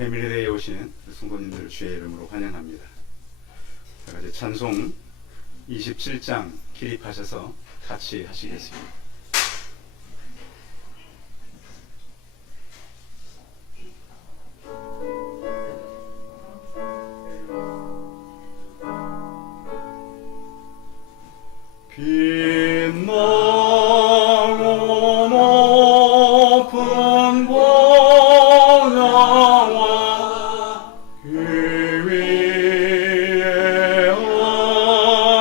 패밀리데이에 오신 성도님들을 주의 이름으로 환영합니다. 다 같이 찬송 27장 기립하셔서 같이 하시겠습니다. 빛나고 높은 보좌와 그 위에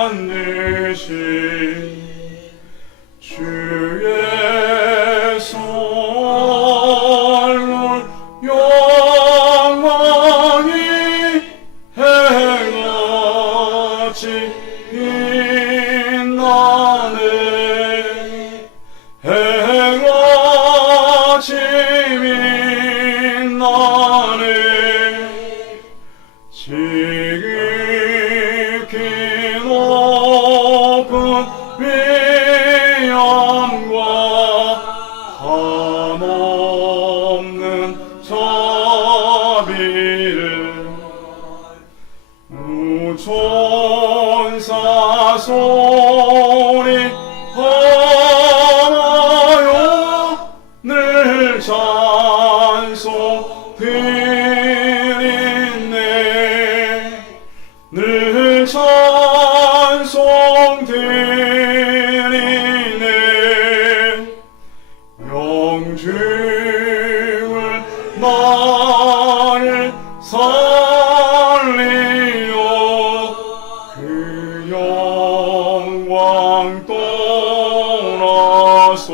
앉으신 주의 손을 영광이 해같이 빛나네. 해같이 빛나네. 지극히 높은 위엄과 한없는 자비를 천사 소리 하나요 늘 찬송 드리네. 늘 찬송 드리네. 영주를 나를 살리어 그 영광 떠나서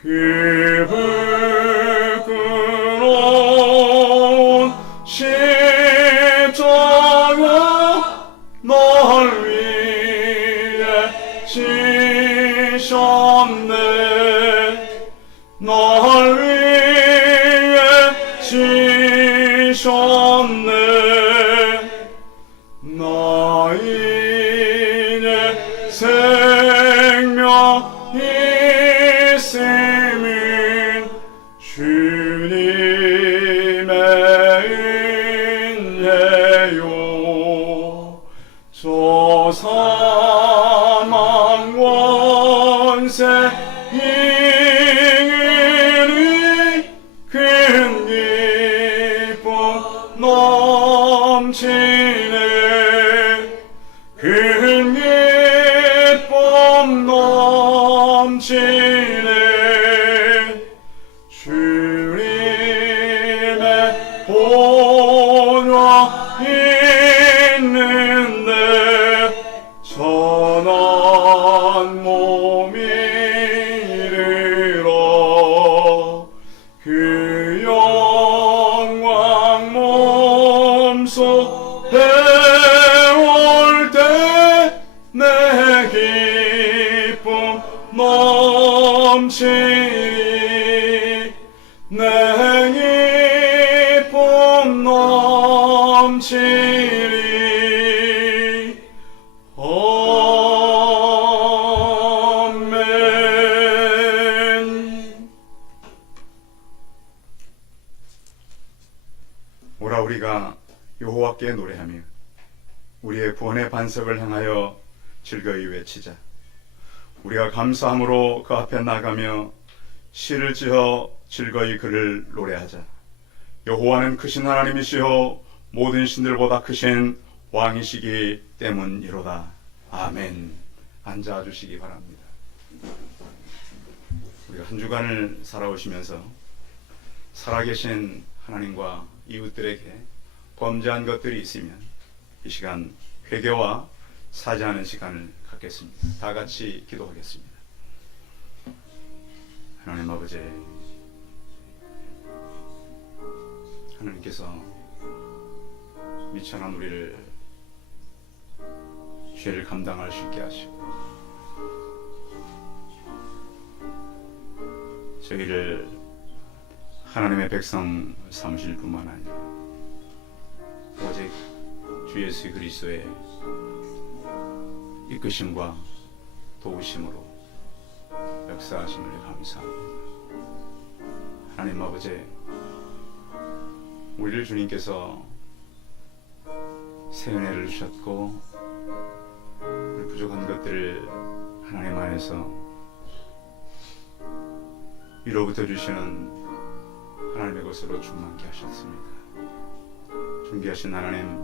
그 부끄러운 십자가 날 위해 지셨네. 날 위해 지셨네. 나 이제 생명 있음은 주님의 은혜요. 저 사망 원세 이기니 큰 기쁨 넘치네. 큰 기쁨 넘치네. 주님의 본화 있는데 전한 몸이 이르러 그 영광 몸속 배울 때 내 기쁨 넘치리. 내 기쁨 넘치리. 아멘. 오라 우리가 여호와께 노래하며 우리의 구원의 반석을 향하여 즐거이 외치자. 우리가 감사함으로 그 앞에 나가며 시를 지어 즐거이 그를 노래하자. 여호와는 크신 하나님이시요 모든 신들보다 크신 왕이시기 때문이로다. 아멘. 앉아주시기 바랍니다. 우리가 한 주간을 살아오시면서 살아계신 하나님과 이웃들에게 범죄한 것들이 있으면 이 시간 회개와 사죄하는 시간을 갖겠습니다. 다 같이 기도하겠습니다. 하나님 아버지, 하나님께서 미천한 우리를 죄를 감당할 수 있게 하시고 저희를 하나님의 백성 삼실 뿐만 아니라 오직 주 예수 그리스도의 이끄심과 도우심으로 역사하심을 감사합니다. 하나님 아버지, 우리를 주님께서 새 은혜를 주셨고 부족한 것들을 하나님 안에서 위로부터 주시는 하나님의 것으로 충만케 하셨습니다. 존귀하신 하나님,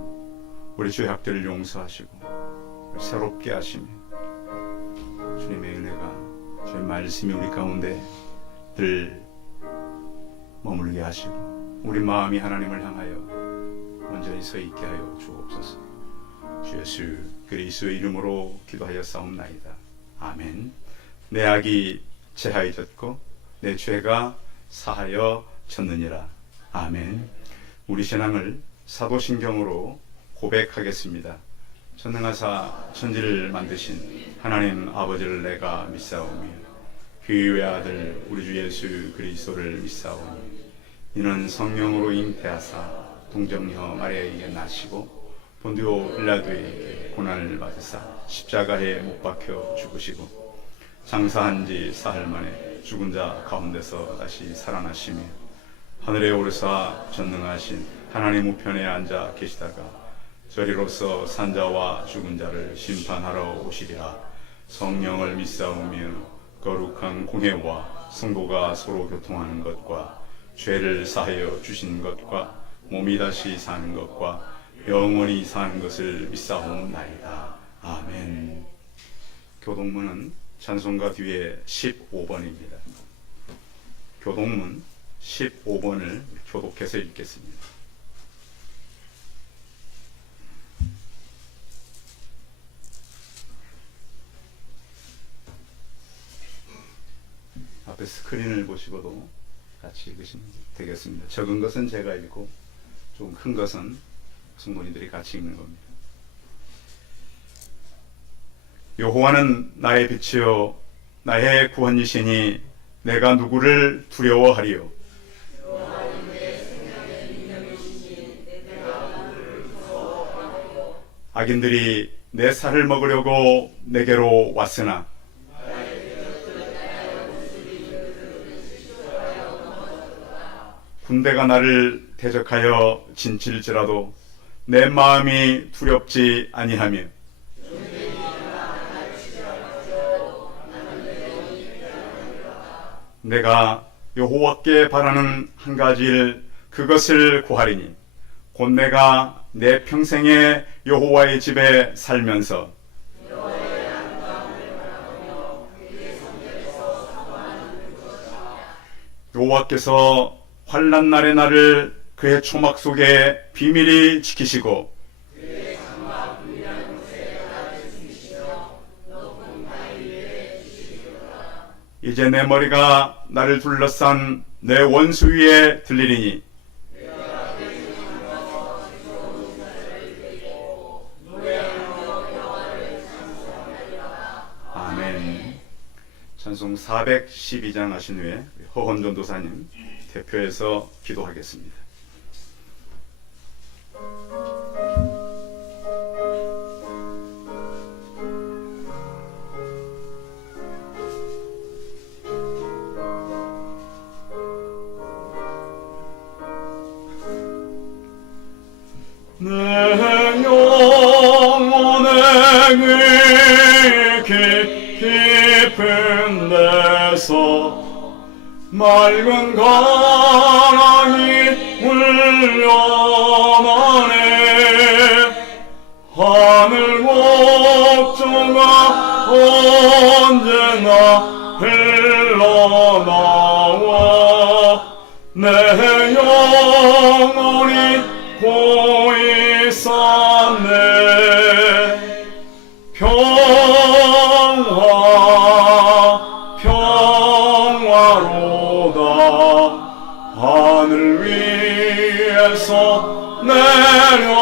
우리 죄악들을 용서하시고 새롭게 하시며 주님의 은혜가, 주의 말씀이 우리 가운데 늘 머물게 하시고 우리 마음이 하나님을 향하여 온전히 서 있게 하여 주옵소서. 주 예수 그리스도의 이름으로 기도하여 싸움나이다. 아멘. 내 악이 제하여졌고 내 죄가 사하여 졌느니라. 아멘. 우리 신앙을 사도신경으로 고백하겠습니다. 전능하사 천지를 만드신 하나님 아버지를 내가 믿사오며 그의 외아들 우리 주 예수 그리스도를 믿사오니 이는 성령으로 잉태하사 동정녀 마리아에게 나시고 본디오 빌라도에게 고난을 받으사 십자가에 못 박혀 죽으시고 장사한 지 사흘 만에 죽은 자 가운데서 다시 살아나시며 하늘에 오르사 전능하신 하나님 우편에 앉아 계시다가 저리로서 산자와 죽은 자를 심판하러 오시리라. 성령을 믿사오며 거룩한 공회와 성도가 서로 교통하는 것과 죄를 사하여 주신 것과 몸이 다시 사는 것과 영원히 사는 것을 믿사옵나이다. 아멘. 교동문은 찬송가 뒤에 15번입니다. 교동문 15번을 교독해서 읽겠습니다. 앞에 스크린을 보시고도 같이 읽으시면 되겠습니다. 적은 것은 제가 읽고 좀 큰 것은 성도님들이 같이 읽는 겁니다. 여호와는 나의 빛이요 나의 구원이시니 내가 누구를 두려워하리요. 악인들이 내 살을 먹으려고 내게로 왔으나 군대가 나를 대적하여 진칠지라도 내 마음이 두렵지 아니하며 내가 여호와께 바라는 한 가지 일 그것을 구하리니 곧 내가 내 평생에 여호와의 집에 살면서 여호와께서 환난 날의 나를 그의 초막 속에 비밀히 지키시고 이제 내 머리가 나를 둘러싼 내 원수 위에 들리리니 아멘. 찬송 412장 하신 후에 허헌 전도사님 대표해서 기도하겠습니다. 내 영혼의 깊은 데서 맑은 가랑이 흘러나네. 하늘 목조가 언제나 흘러나와 내 영혼이 고이 쌌네. 평화로다. 하늘 위에서 내려오네.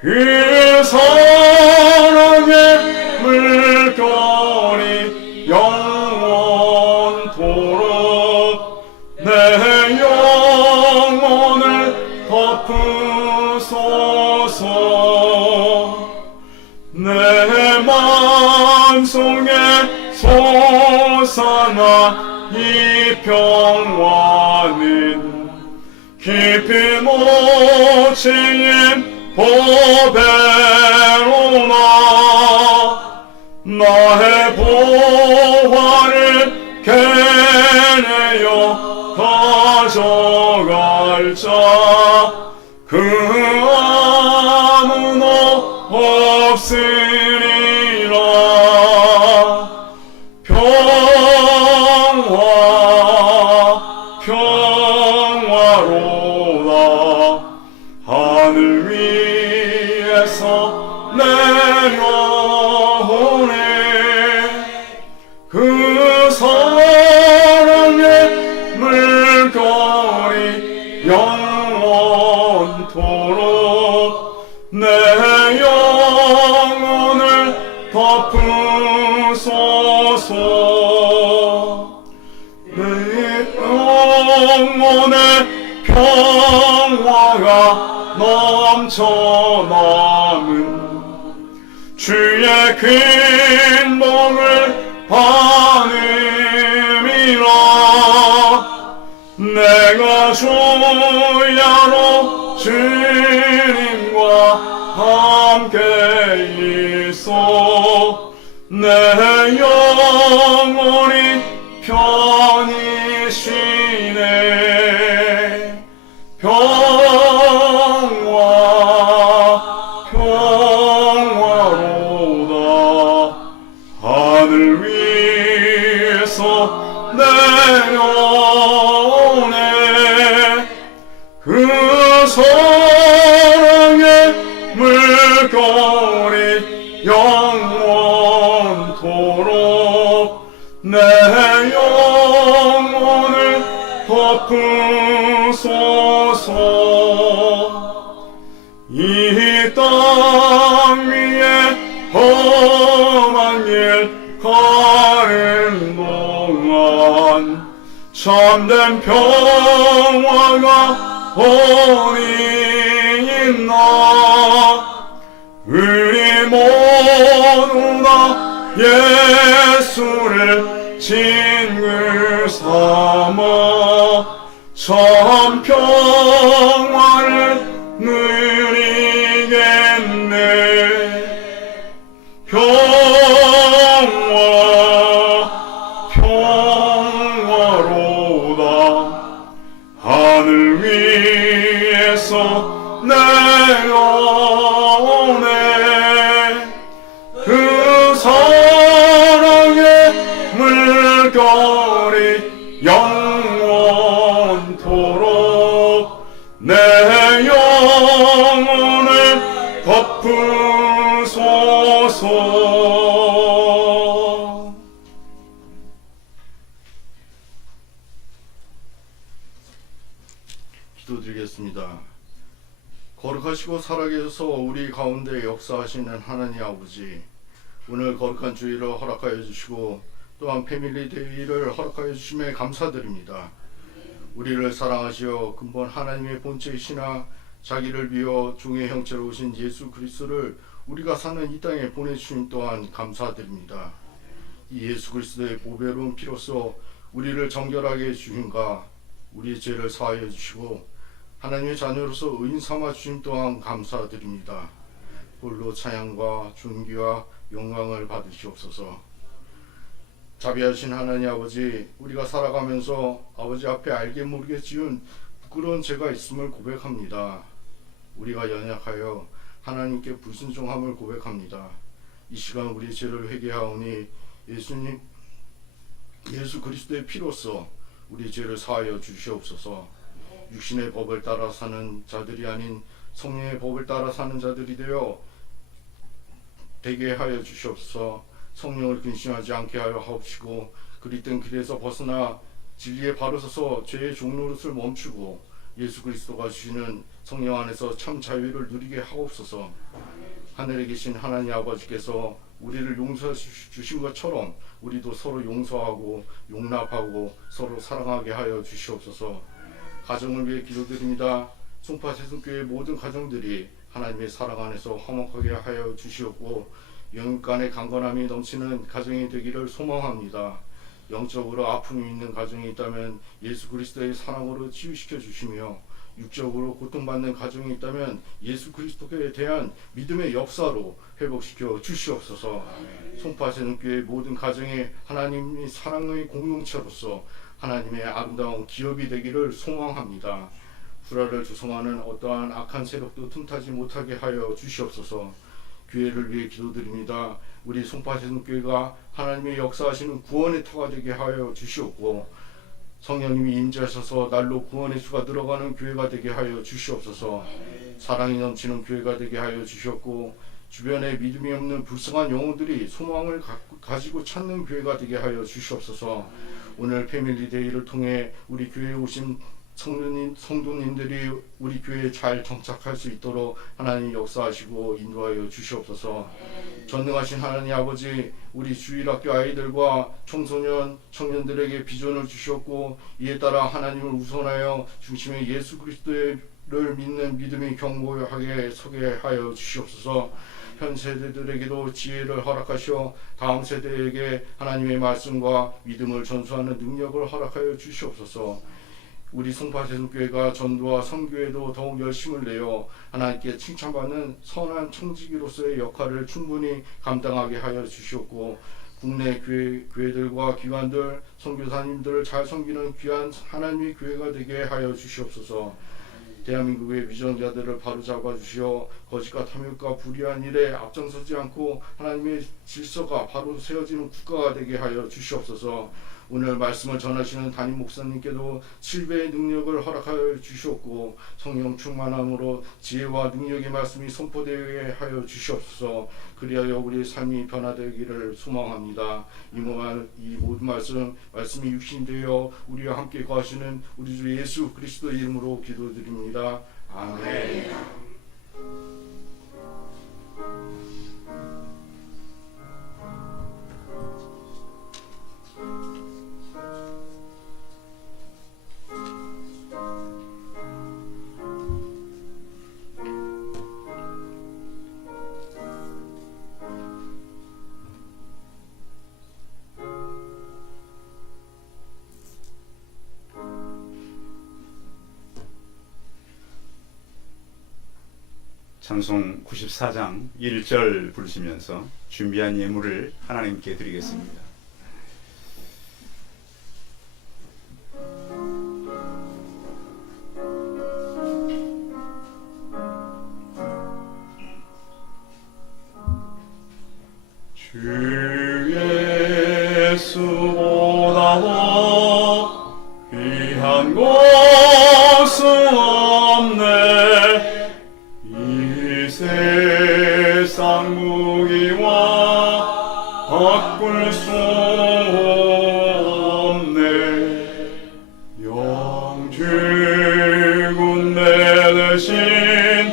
그 사랑의 물결이 영원토록 내 영혼을 덮으소서. 내 마음속에 솟아나 이 평화는 깊이 묻힌 법에 나의 보화를 캐내어 가져갈 자 그 아무도 없으리라. 평화로다. 하늘 위에서 내려오네. 그 사랑의 물결이 영원토록 내 영혼을 덮으소서. 내 영혼의 평화가 넘쳐남은 주의 큰 복을 받음이라. 내가 주야로 주님과 함께 있어 내 영혼이 편히 쉬네. 평화로다. 하늘 위에서 내려오네. 그 사랑의 물결이 영원토록 내 영혼을 덮으소서. 이 땅 위에 험한 길 가는 동안 참된 평화가 어디 있나. 우리 모두 다 예수를 친구 삼아 참 평화를 누리겠네. 평화로다. 하늘 위에서 내려오네. 그 사랑의 물결이 영원토록 내 영혼을 덮으소서. 기도드리겠습니다. 거룩하시고 살아계셔서 우리 가운데 역사하시는 하나님 아버지, 오늘 거룩한 주일을 허락하여 주시고 또한 패밀리 데이를 허락하여 주심에 감사드립니다. 우리를 사랑하시어 근본 하나님의 본체이시나 자기를 비워 종의 형체로 오신 예수 그리스도를 우리가 사는 이 땅에 보내주신 또한 감사드립니다. 이 예수 그리스도의 보배로운 피로써 우리를 정결하게 해주신가, 우리의 죄를 사하여 주시고 하나님의 자녀로서 의인 삼아 주심 또한 감사드립니다. 홀로 찬양과 존귀와 영광을 받으시옵소서. 자비하신 하나님 아버지, 우리가 살아가면서 아버지 앞에 알게 모르게 지은 부끄러운 죄가 있음을 고백합니다. 우리가 연약하여 하나님께 불순종함을 고백합니다. 이 시간 우리 죄를 회개하오니 예수 그리스도의 피로써 우리 죄를 사하여 주시옵소서. 육신의 법을 따라 사는 자들이 아닌 성령의 법을 따라 사는 자들이 되게 하여 주시옵소서. 성령을 근심하지 않게 하여 하옵시고 그리된 길에서 벗어나 진리에 바로 서서 죄의 종노릇을 멈추고 예수 그리스도가 주시는 성령 안에서 참 자유를 누리게 하옵소서. 하늘에 계신 하나님 아버지께서 우리를 용서해 주신 것처럼 우리도 서로 용서하고 용납하고 서로 사랑하게 하여 주시옵소서. 가정을 위해 기도드립니다. 송파 세송교회 모든 가정들이 하나님의 사랑 안에서 화목하게 하여 주시옵고 영육 간의 강건함이 넘치는 가정이 되기를 소망합니다. 영적으로 아픔이 있는 가정이 있다면 예수 그리스도의 사랑으로 치유시켜 주시며 육적으로 고통받는 가정이 있다면 예수 그리스도에 대한 믿음의 역사로 회복시켜 주시옵소서. 송파세는 교회 모든 가정에 하나님의 사랑의 공동체로서 하나님의 아름다운 기업이 되기를 소망합니다. 불화를 조성하는 어떠한 악한 세력도 틈타지 못하게 하여 주시옵소서. 교회를 위해 기도드립니다. 우리 송파세는 교회가 하나님의 역사하시는 구원의 터가 되게 하여 주시옵고, 성령님이 임재하셔서 날로 구원의 수가 늘어가는 교회가 되게 하여 주시옵소서. 사랑이 넘치는 교회가 되게 하여 주시옵고, 주변에 믿음이 없는 불쌍한 영혼들이 소망을 가지고 찾는 교회가 되게 하여 주시옵소서. 오늘 패밀리 데이를 통해 우리 교회에 오신 성도님들이 우리 교회에 잘 정착할 수 있도록 하나님 역사하시고 인도하여 주시옵소서. 전능하신 하나님 아버지, 우리 주일학교 아이들과 청소년, 청년들에게 비전을 주셨고, 이에 따라 하나님을 우선하여 중심에 예수 그리스도를 믿는 믿음이 견고하게 서게 하여 주시옵소서. 현 세대들에게도 지혜를 허락하시어 다음 세대에게 하나님의 말씀과 믿음을 전수하는 능력을 허락하여 주시옵소서. 우리 송파세송교회가 전도와 선교에도 더욱 열심을 내어 하나님께 칭찬받는 선한 청지기로서의 역할을 충분히 감당하게 하여 주시옵고, 국내 교회들과 기관들, 선교사님들을 잘 섬기는 귀한 하나님의 교회가 되게 하여 주시옵소서. 대한민국의 위정자들을 바로잡아 주시어 거짓과 탐욕과 불의한 일에 앞장서지 않고 하나님의 질서가 바로 세워지는 국가가 되게 하여 주시옵소서. 오늘 말씀을 전하시는 담임 목사님께도 7배의 능력을 허락하여 주시옵고, 성령 충만함으로 지혜와 능력의 말씀이 선포되게 하여 주시옵소서. 그리하여 우리의 삶이 변화되기를 소망합니다. 이 모든 말씀이 육신되어 우리와 함께 거하시는 우리 주 예수 그리스도의 이름으로 기도드립니다. 아멘. 찬송 94장 1절 부르시면서 준비한 예물을 하나님께 드리겠습니다. 주 예수보다 더 귀한 것은 없네. 이 세상 무기와 바꿀 수 없네. 영주군 내 대신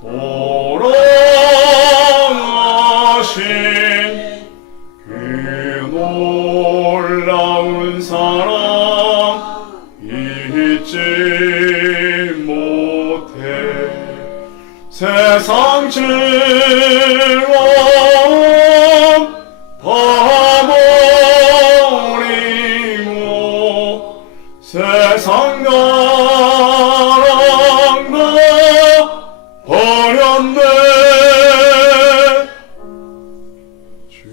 돌아가신 그 놀라운 사랑 잊지 못해. 세상 즐거움 버리고 세상 가랑도 버렸네. 주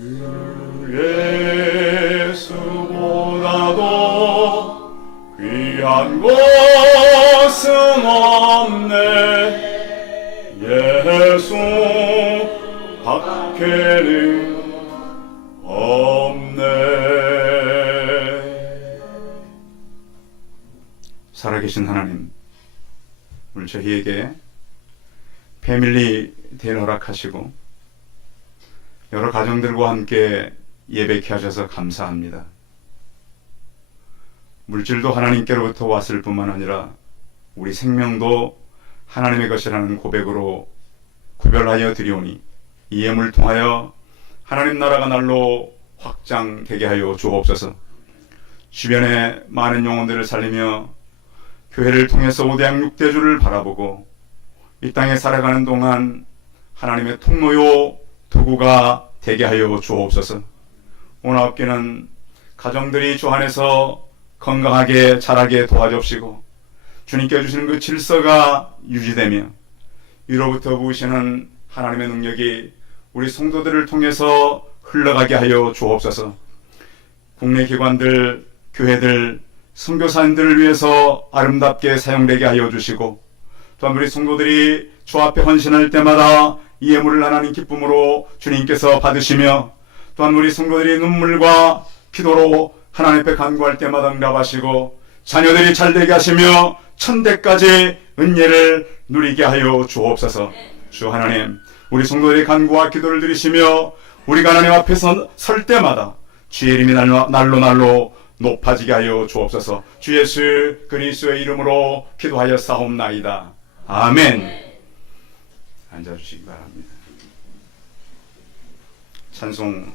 예수보다도 귀한 것은 없네. 예수 밖에는 없네. 살아계신 하나님, 오늘 저희에게 패밀리 데이를 허락하시고 여러 가정들과 함께 예배케 하셔서 감사합니다. 물질도 하나님께로부터 왔을 뿐만 아니라 우리 생명도 하나님의 것이라는 고백으로 구별하여 드리오니 이 예물을 통하여 하나님 나라가 날로 확장되게 하여 주옵소서. 주변에 많은 영혼들을 살리며 교회를 통해서 오대양 6대주를 바라보고 이 땅에 살아가는 동안 하나님의 통로요 도구가 되게 하여 주옵소서. 오늘 앞에는 가정들이 주 안에서 건강하게 자라게 도와주옵시고, 주님께 주시는 그 질서가 유지되며 위로부터 부으시는 하나님의 능력이 우리 성도들을 통해서 흘러가게 하여 주옵소서. 국내 기관들, 교회들, 선교사님들을 위해서 아름답게 사용되게 하여 주시고, 또한 우리 성도들이 주 앞에 헌신할 때마다 이 예물을 하나님 기쁨으로 주님께서 받으시며, 또한 우리 성도들이 눈물과 기도로 하나님 앞에 간구할 때마다 응답하시고, 자녀들이 잘되게 하시며 천대까지 은혜를 누리게 하여 주옵소서. 주 하나님, 우리 성도들의 간구와 기도를 들으시며 우리가 하나님 앞에서 설 때마다 주의 이름이 날로 높아지게 하여 주옵소서. 주 예수 그리스도의 이름으로 기도하여 싸움나이다. 아멘. 앉아주시기 바랍니다. 찬송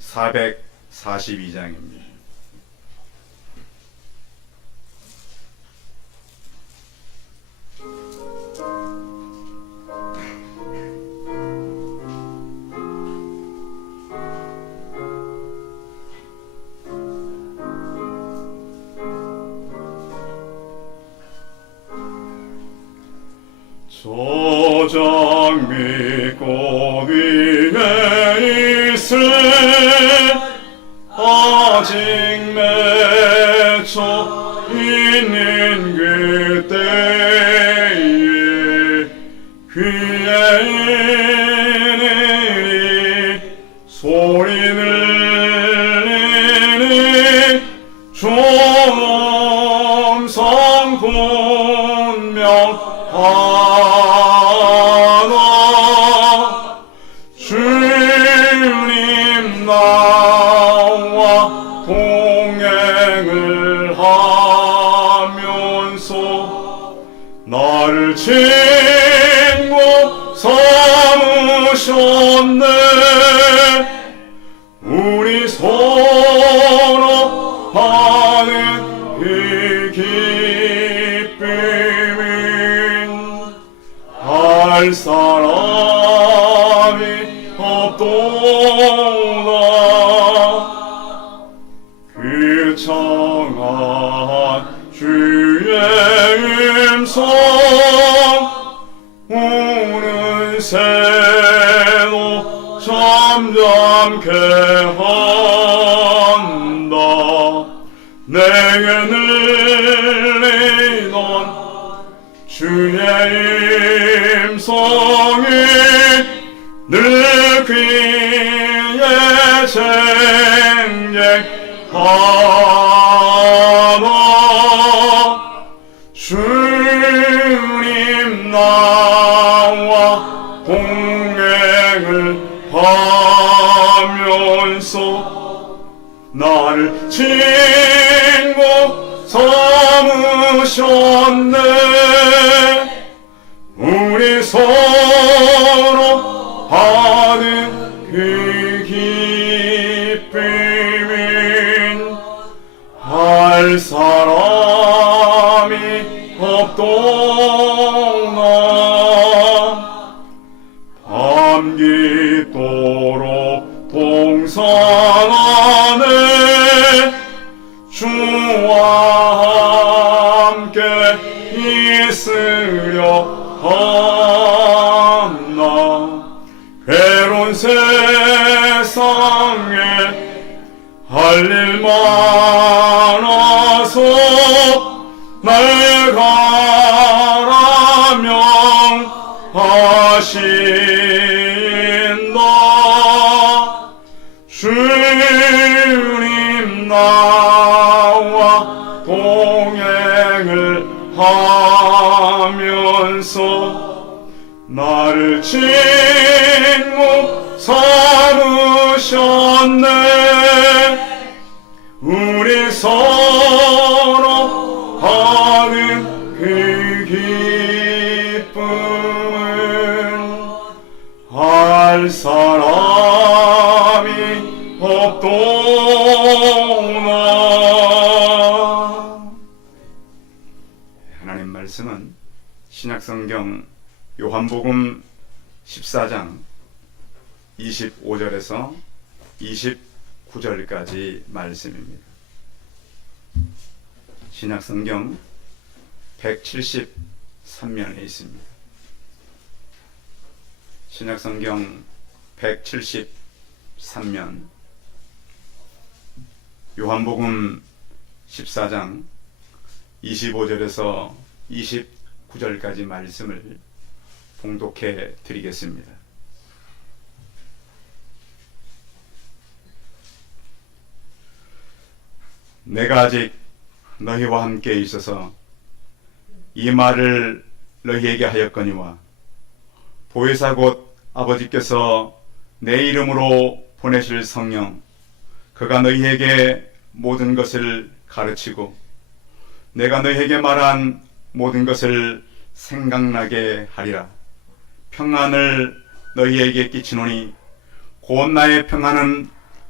442장입니다. 저장 믿고 위에 있을 아직 맺혀 있는 그때에 귀에 소리 들리니 종성 분명하다. 주님 나와 동행을 하면서 나를 친구 삼으셨네. 우리 서로 하는 이 기쁨은 할 사람이 없도다. 그 청한 주의 음성 우는 새도 잠잠케 한다. 내게 들리던 주의 음성이 늘 귀에 쟁쟁하다. 주님 나와 동행을 하면서 나를 친구 삼으셨네. 우리 서로 하는 그 기쁨은 할 사람이 없도나. 밤 깊도록 동산 안에 주와 함께 있으려 하나. 괴로운 세상에 할 일 많아서 날 가라 명하신다. 주님 나와 동행을 하면서 나를 친구 삼으셨네. 우리 서로 하는 그 기쁨은 할 사람이 없도나. 하나님 말씀은 신약성경 요한복음 14장 25절에서 29절까지 말씀입니다. 신약성경 173면에 있습니다. 신약성경 173면, 요한복음 14장 25절에서 29절까지 말씀을 봉독해 드리겠습니다. 내가 아직 너희와 함께 있어서 이 말을 너희에게 하였거니와 보혜사 곧 아버지께서 내 이름으로 보내실 성령 그가 너희에게 모든 것을 가르치고 내가 너희에게 말한 모든 것을 생각나게 하리라. 평안을 너희에게 끼치노니 곧 나의 평안은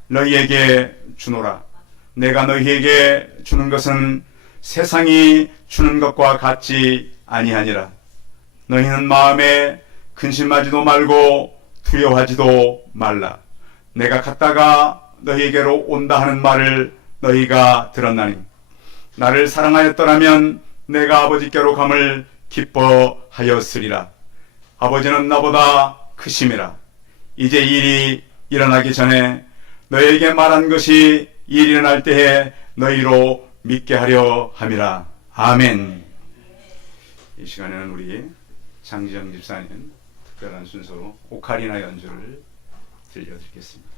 너희에게 주노라. 내가 너희에게 주는 것은 세상이 주는 것과 같지 아니하니라. 너희는 마음에 근심하지도 말고 두려워하지도 말라. 내가 갔다가 너희에게로 온다 하는 말을 너희가 들었나니 나를 사랑하였더라면 내가 아버지께로 감을 기뻐하였으리라. 아버지는 나보다 크심이라. 이제 일이 일어나기 전에 너희에게 말한 것이 일이 일어날 때에 너희로 믿게 하려 함이라. 아멘. 이 시간에는 우리 장지영 집사님 특별한 순서로 오카리나 연주를 들려드리겠습니다.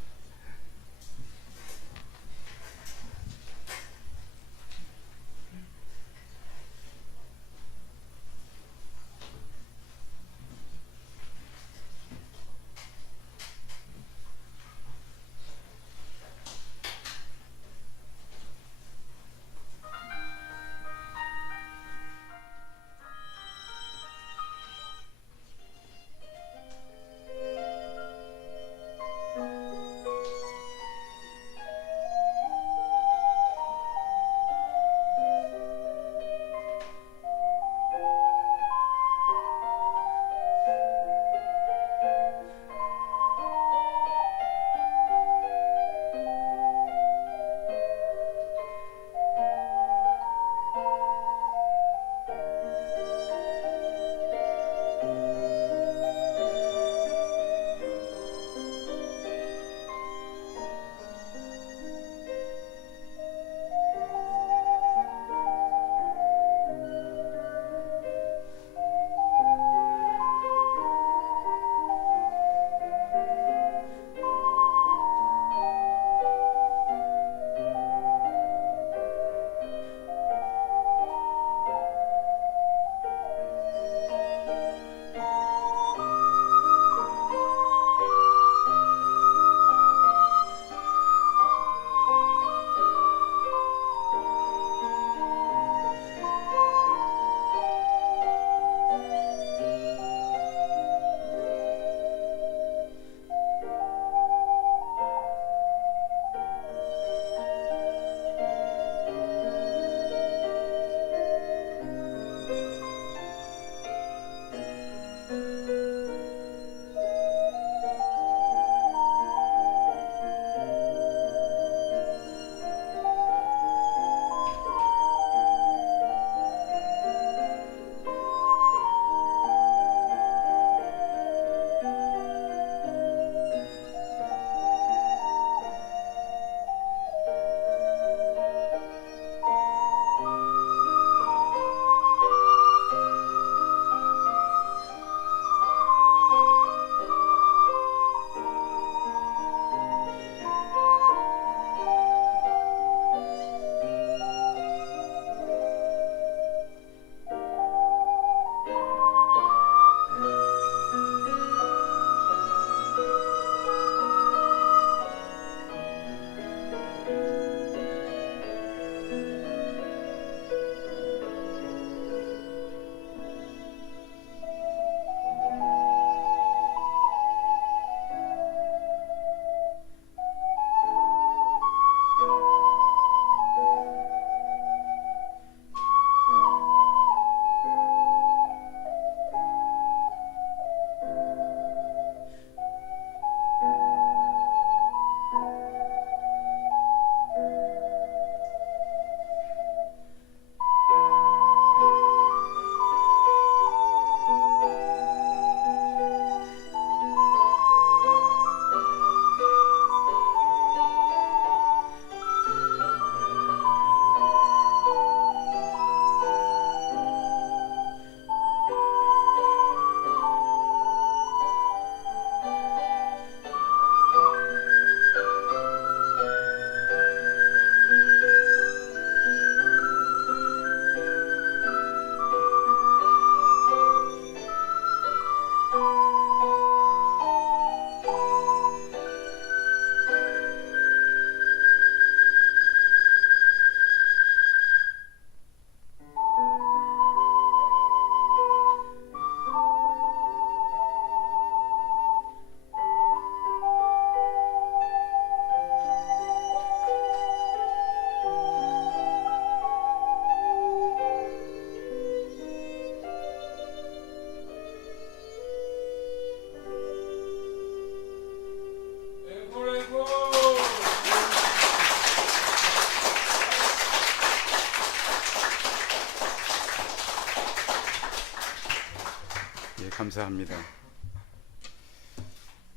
감사합니다.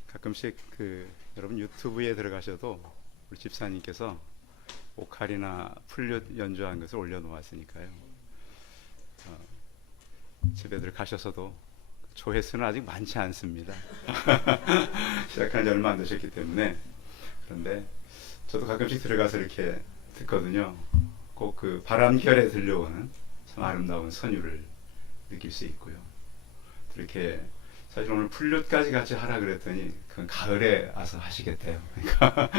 가끔씩 여러분 유튜브에 들어가셔도 우리 집사님께서 오카리나 플룻 연주한 것을 올려놓았으니까요. 집에들 가셔서도 조회수는 아직 많지 않습니다. 시작한 지 얼마 안 되셨기 때문에. 그런데 저도 가끔씩 들어가서 이렇게 듣거든요. 꼭 그 바람결에 들려오는 참 아름다운 선율을 느낄 수 있고요. 이렇게 사실 오늘 플룻까지 같이 하라 그랬더니 그건 가을에 와서 하시겠대요. 그러니까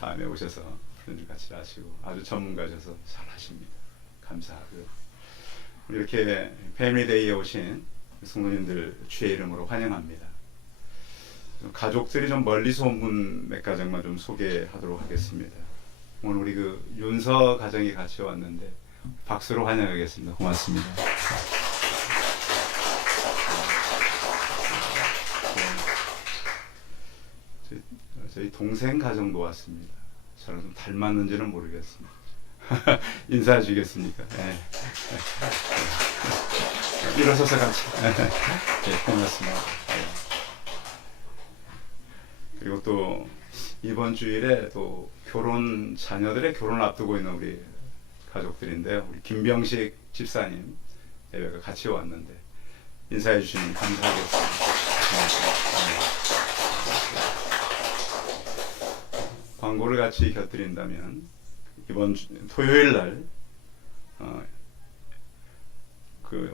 다음에 오셔서 플룻 같이 하시고 아주 전문가셔서 잘 하십니다. 감사하고요. 우리 이렇게 패밀리데이에 오신 성도님들 주의 이름으로 환영합니다. 가족들이 좀 멀리서 온 분 몇 가정만 좀 소개하도록 하겠습니다. 오늘 우리 윤서 가정이 같이 왔는데 박수로 환영하겠습니다. 고맙습니다. 저희 동생 가정도 왔습니다. 저랑 좀 닮았는지는 모르겠습니다. 인사해 주겠습니까? 네. 일어서서 같이. 네, 고맙습니다. 그리고 또 이번 주일에 또 자녀들의 결혼을 앞두고 있는 우리 가족들인데요. 우리 김병식 집사님 예배가 같이 왔는데 인사해 주시면 감사하겠습니다. 광고를 같이 곁들인다면 이번 토요일 날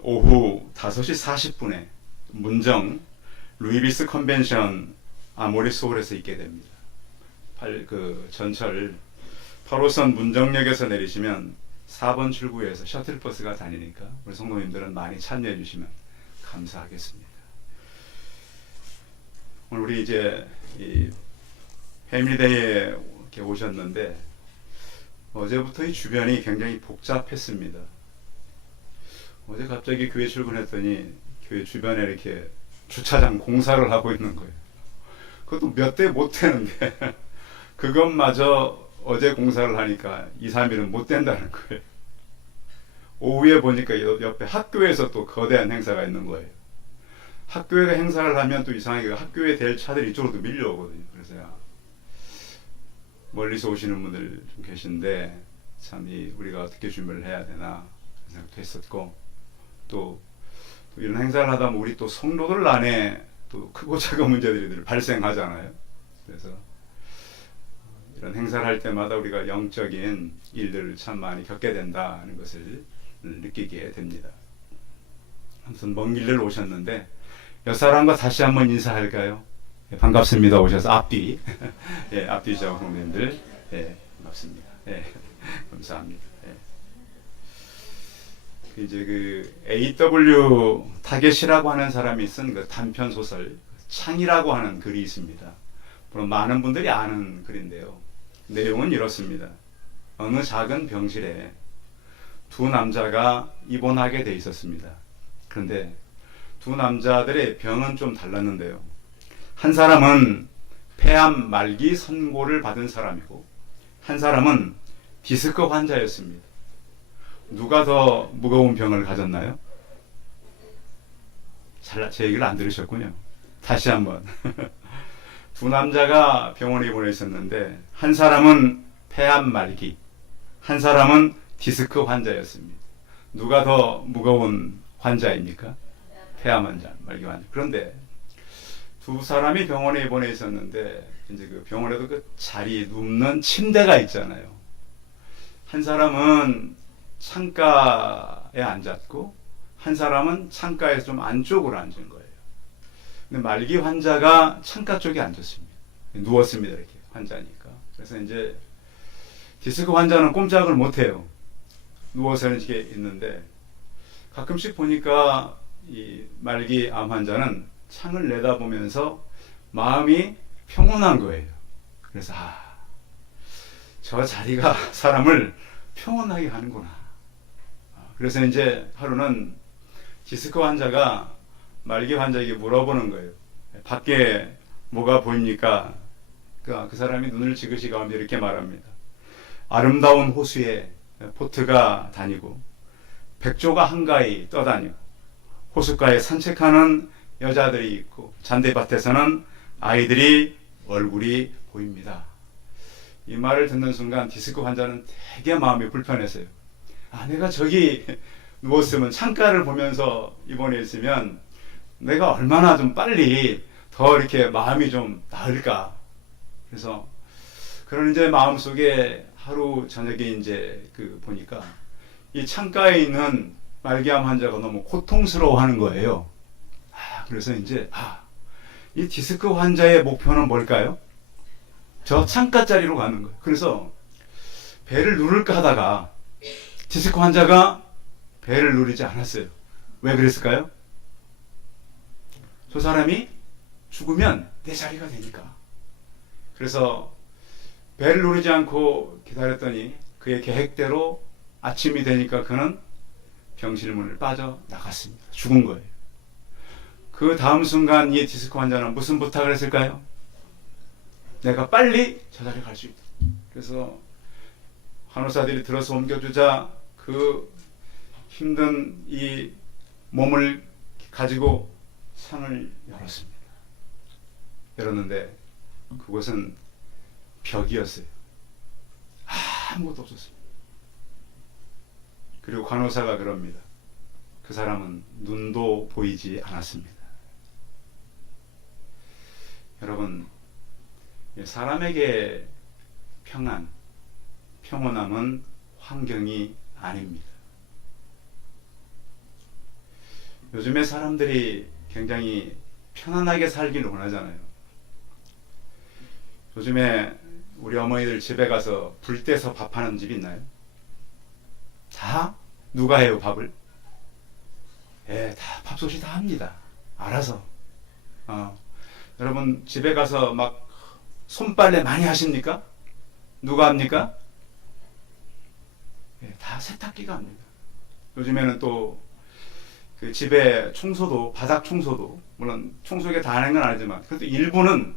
오후 5시 40분에 문정 루이비스 컨벤션 아모리 소울에서 있게 됩니다. 전철 8호선 문정역에서 내리시면 4번 출구에서 셔틀버스가 다니니까 우리 성도님들은 많이 참여해 주시면 감사하겠습니다. 오늘 우리 이제 이 패밀리데이에 이렇게 오셨는데 어제부터 이 주변이 굉장히 복잡했습니다. 어제 갑자기 교회 출근했더니 교회 주변에 이렇게 주차장 공사를 하고 있는 거예요. 그것도 몇 대 못 되는데 그것마저 어제 공사를 하니까 2, 3일은 못 된다는 거예요. 오후에 보니까 옆에 학교에서 또 거대한 행사가 있는 거예요. 학교에가 행사를 하면 또 이상하게 학교에 될 차들이 이쪽으로 밀려오거든요. 그래서 멀리서 오시는 분들 좀 계신데 참 우리가 어떻게 준비를 해야 되나 생각도 했었고 또 이런 행사를 하다 보면 우리 또 성도들 안에 또 크고 작은 문제들이 발생하잖아요. 그래서 이런 행사를 할 때마다 우리가 영적인 일들을 참 많이 겪게 된다는 것을 느끼게 됩니다. 아무튼 먼 길을 오셨는데 옆 사람과 다시 한번 인사할까요? 예, 반갑습니다. 오셔서 앞뒤 예, 앞뒤 장성님들 예, 반갑습니다. 예, 감사합니다. 예. 이제 A.W. 타겟이라고 하는 사람이 쓴 단편 소설 창이라고 하는 글이 있습니다. 물론 많은 분들이 아는 글인데요. 내용은 이렇습니다. 어느 작은 병실에 두 남자가 입원하게 돼 있었습니다. 그런데 두 남자들의 병은 좀 달랐는데요. 한 사람은 폐암 말기 선고를 받은 사람이고 한 사람은 디스크 환자였습니다. 누가 더 무거운 병을 가졌나요? 제 얘기를 안 들으셨군요. 다시 한번. 두 남자가 병원에 입원해 있었는데 한 사람은 폐암 말기, 한 사람은 디스크 환자였습니다. 누가 더 무거운 환자입니까? 폐암 환자, 말기 환자. 그런데 두 사람이 병원에 입원해 있었는데 이제 병원에도 자리 눕는 침대가 있잖아요. 한 사람은 창가에 앉았고 한 사람은 창가에서 좀 안쪽으로 앉은 거예요. 근데 말기 환자가 창가 쪽에 앉았습니다. 누웠습니다. 이렇게 환자니까. 그래서 이제 디스크 환자는 꼼짝을 못해요. 누워서 이렇게 있는데 가끔씩 보니까 이 말기 암 환자는 창을 내다보면서 마음이 평온한 거예요. 그래서 저 자리가 사람을 평온하게 하는구나. 그래서 이제 하루는 디스크 환자가 말기 환자에게 물어보는 거예요. 밖에 뭐가 보입니까? 그 사람이 눈을 지그시 가운데 이렇게 말합니다. 아름다운 호수에 보트가 다니고 백조가 한가히 떠다니고 호숫가에 산책하는 여자들이 있고 잔디밭에서는 아이들이 얼굴이 보입니다. 이 말을 듣는 순간 디스크 환자는 되게 마음이 불편했어요. 아, 내가 저기 누웠으면 창가를 보면서 입원해 있으면 내가 얼마나 좀 빨리 더 이렇게 마음이 좀 나을까. 그래서 그런 이제 마음속에 하루 저녁에 이제 보니까 이 창가에 있는 말기암 환자가 너무 고통스러워하는 거예요. 그래서 이제 이 디스크 환자의 목표는 뭘까요? 저 창가 자리로 가는 거예요. 그래서 배를 누를까 하다가 디스크 환자가 배를 누르지 않았어요. 왜 그랬을까요? 저 사람이 죽으면 내 자리가 되니까. 그래서 배를 누르지 않고 기다렸더니 그의 계획대로 아침이 되니까 그는 병실문을 빠져나갔습니다. 죽은 거예요. 그 다음 순간 이 디스크 환자는 무슨 부탁을 했을까요? 내가 빨리 저 자리에 갈 수 있다. 그래서 간호사들이 들어서 옮겨주자 그 힘든 이 몸을 가지고 창을 열었습니다. 열었는데 그곳은 벽이었어요. 아무것도 없었어요. 그리고 간호사가 그럽니다. 그 사람은 눈도 보이지 않았습니다. 여러분, 사람에게 평온함은 환경이 아닙니다. 요즘에 사람들이 굉장히 편안하게 살기를 원하잖아요. 요즘에 우리 어머니들 집에 가서 불 떼서 밥하는 집 있나요? 다 누가 해요, 밥을? 다 밥솥이 다 합니다. 알아서. 여러분 집에 가서 막 손빨래 많이 하십니까? 누가 합니까? 다 세탁기가 합니다. 요즘에는 또 그 집에 청소도, 바닥 청소도, 물론 청소기가 다 하는 건 아니지만 그래도 일부는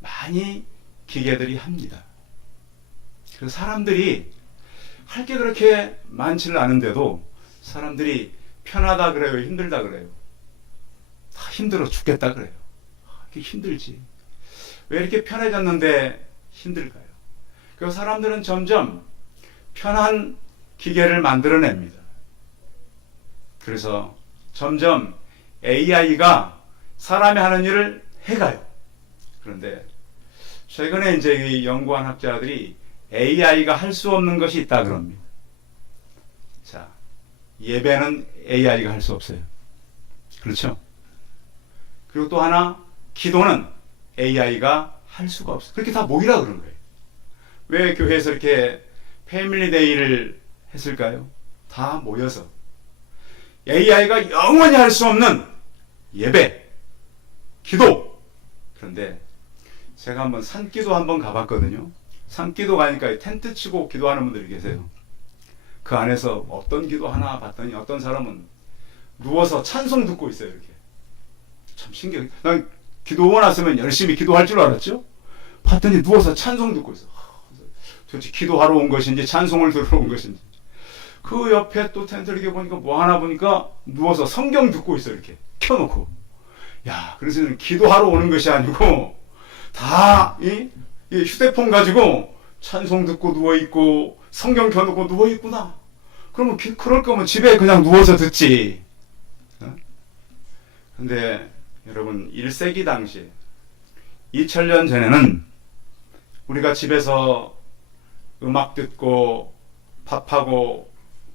많이 기계들이 합니다. 그래서 사람들이 할 게 그렇게 많지를 않은데도 사람들이 편하다 그래요, 힘들다 그래요? 다 힘들어 죽겠다 그래요. 이게 힘들지. 왜 이렇게 편해졌는데 힘들까요? 그래서 사람들은 점점 편한 기계를 만들어냅니다. 그래서 점점 AI가 사람이 하는 일을 해가요. 그런데 최근에 이제 연구한 학자들이 AI가 할 수 없는 것이 있다 그럽니다. 자, 예배는 AI가 할 수 없어요. 그렇죠? 그리고 또 하나, 기도는 AI가 할 수가 없어요. 그렇게 다 모이라 그런 거예요. 왜 교회에서 이렇게 패밀리 데이를 했을까요? 다 모여서 AI가 영원히 할 수 없는 예배, 기도. 그런데 제가 한번 산기도 한번 가봤거든요. 산기도 가니까 텐트 치고 기도하는 분들이 계세요. 그 안에서 어떤 기도 하나 봤더니 어떤 사람은 누워서 찬송 듣고 있어요. 이렇게. 참 신기해. 난 기도원 왔으면 열심히 기도할 줄 알았죠? 봤더니 누워서 찬송 듣고 있어. 도대체 기도하러 온 것인지 찬송을 들으러 온 것인지. 그 옆에 또 텐트를 이렇게 보니까 뭐 하나 보니까 누워서 성경 듣고 있어. 이렇게 켜놓고. 야, 그래서 기도하러 오는 것이 아니고 다 이 휴대폰 가지고 찬송 듣고 누워있고 성경 켜놓고 누워있구나. 그러면 그럴 거면 집에 그냥 누워서 듣지. 근데 여러분 1세기 당시 2000년 전에는 우리가 집에서 음악 듣고 밥하고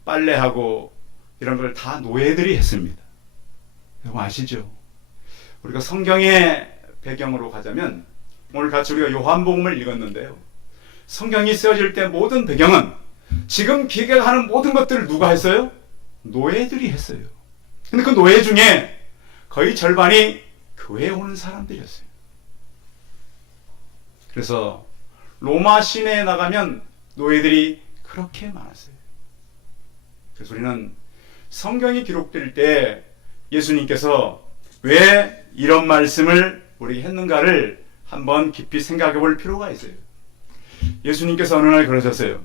빨래하고 이런 걸 다 노예들이 했습니다. 여러분 아시죠? 우리가 성경의 배경으로 가자면 오늘 같이 우리가 요한복음을 읽었는데요. 성경이 쓰여질 때 모든 배경은 지금 기계가 하는 모든 것들을 누가 했어요? 노예들이 했어요. 근데 그 노예 중에 거의 절반이 교회에 오는 사람들이었어요. 그래서 로마 시내에 나가면 노예들이 그렇게 많았어요. 그래서 우리는 성경이 기록될 때 예수님께서 왜 이런 말씀을 우리에게 했는가를 한번 깊이 생각해 볼 필요가 있어요. 예수님께서 어느 날 그러셨어요.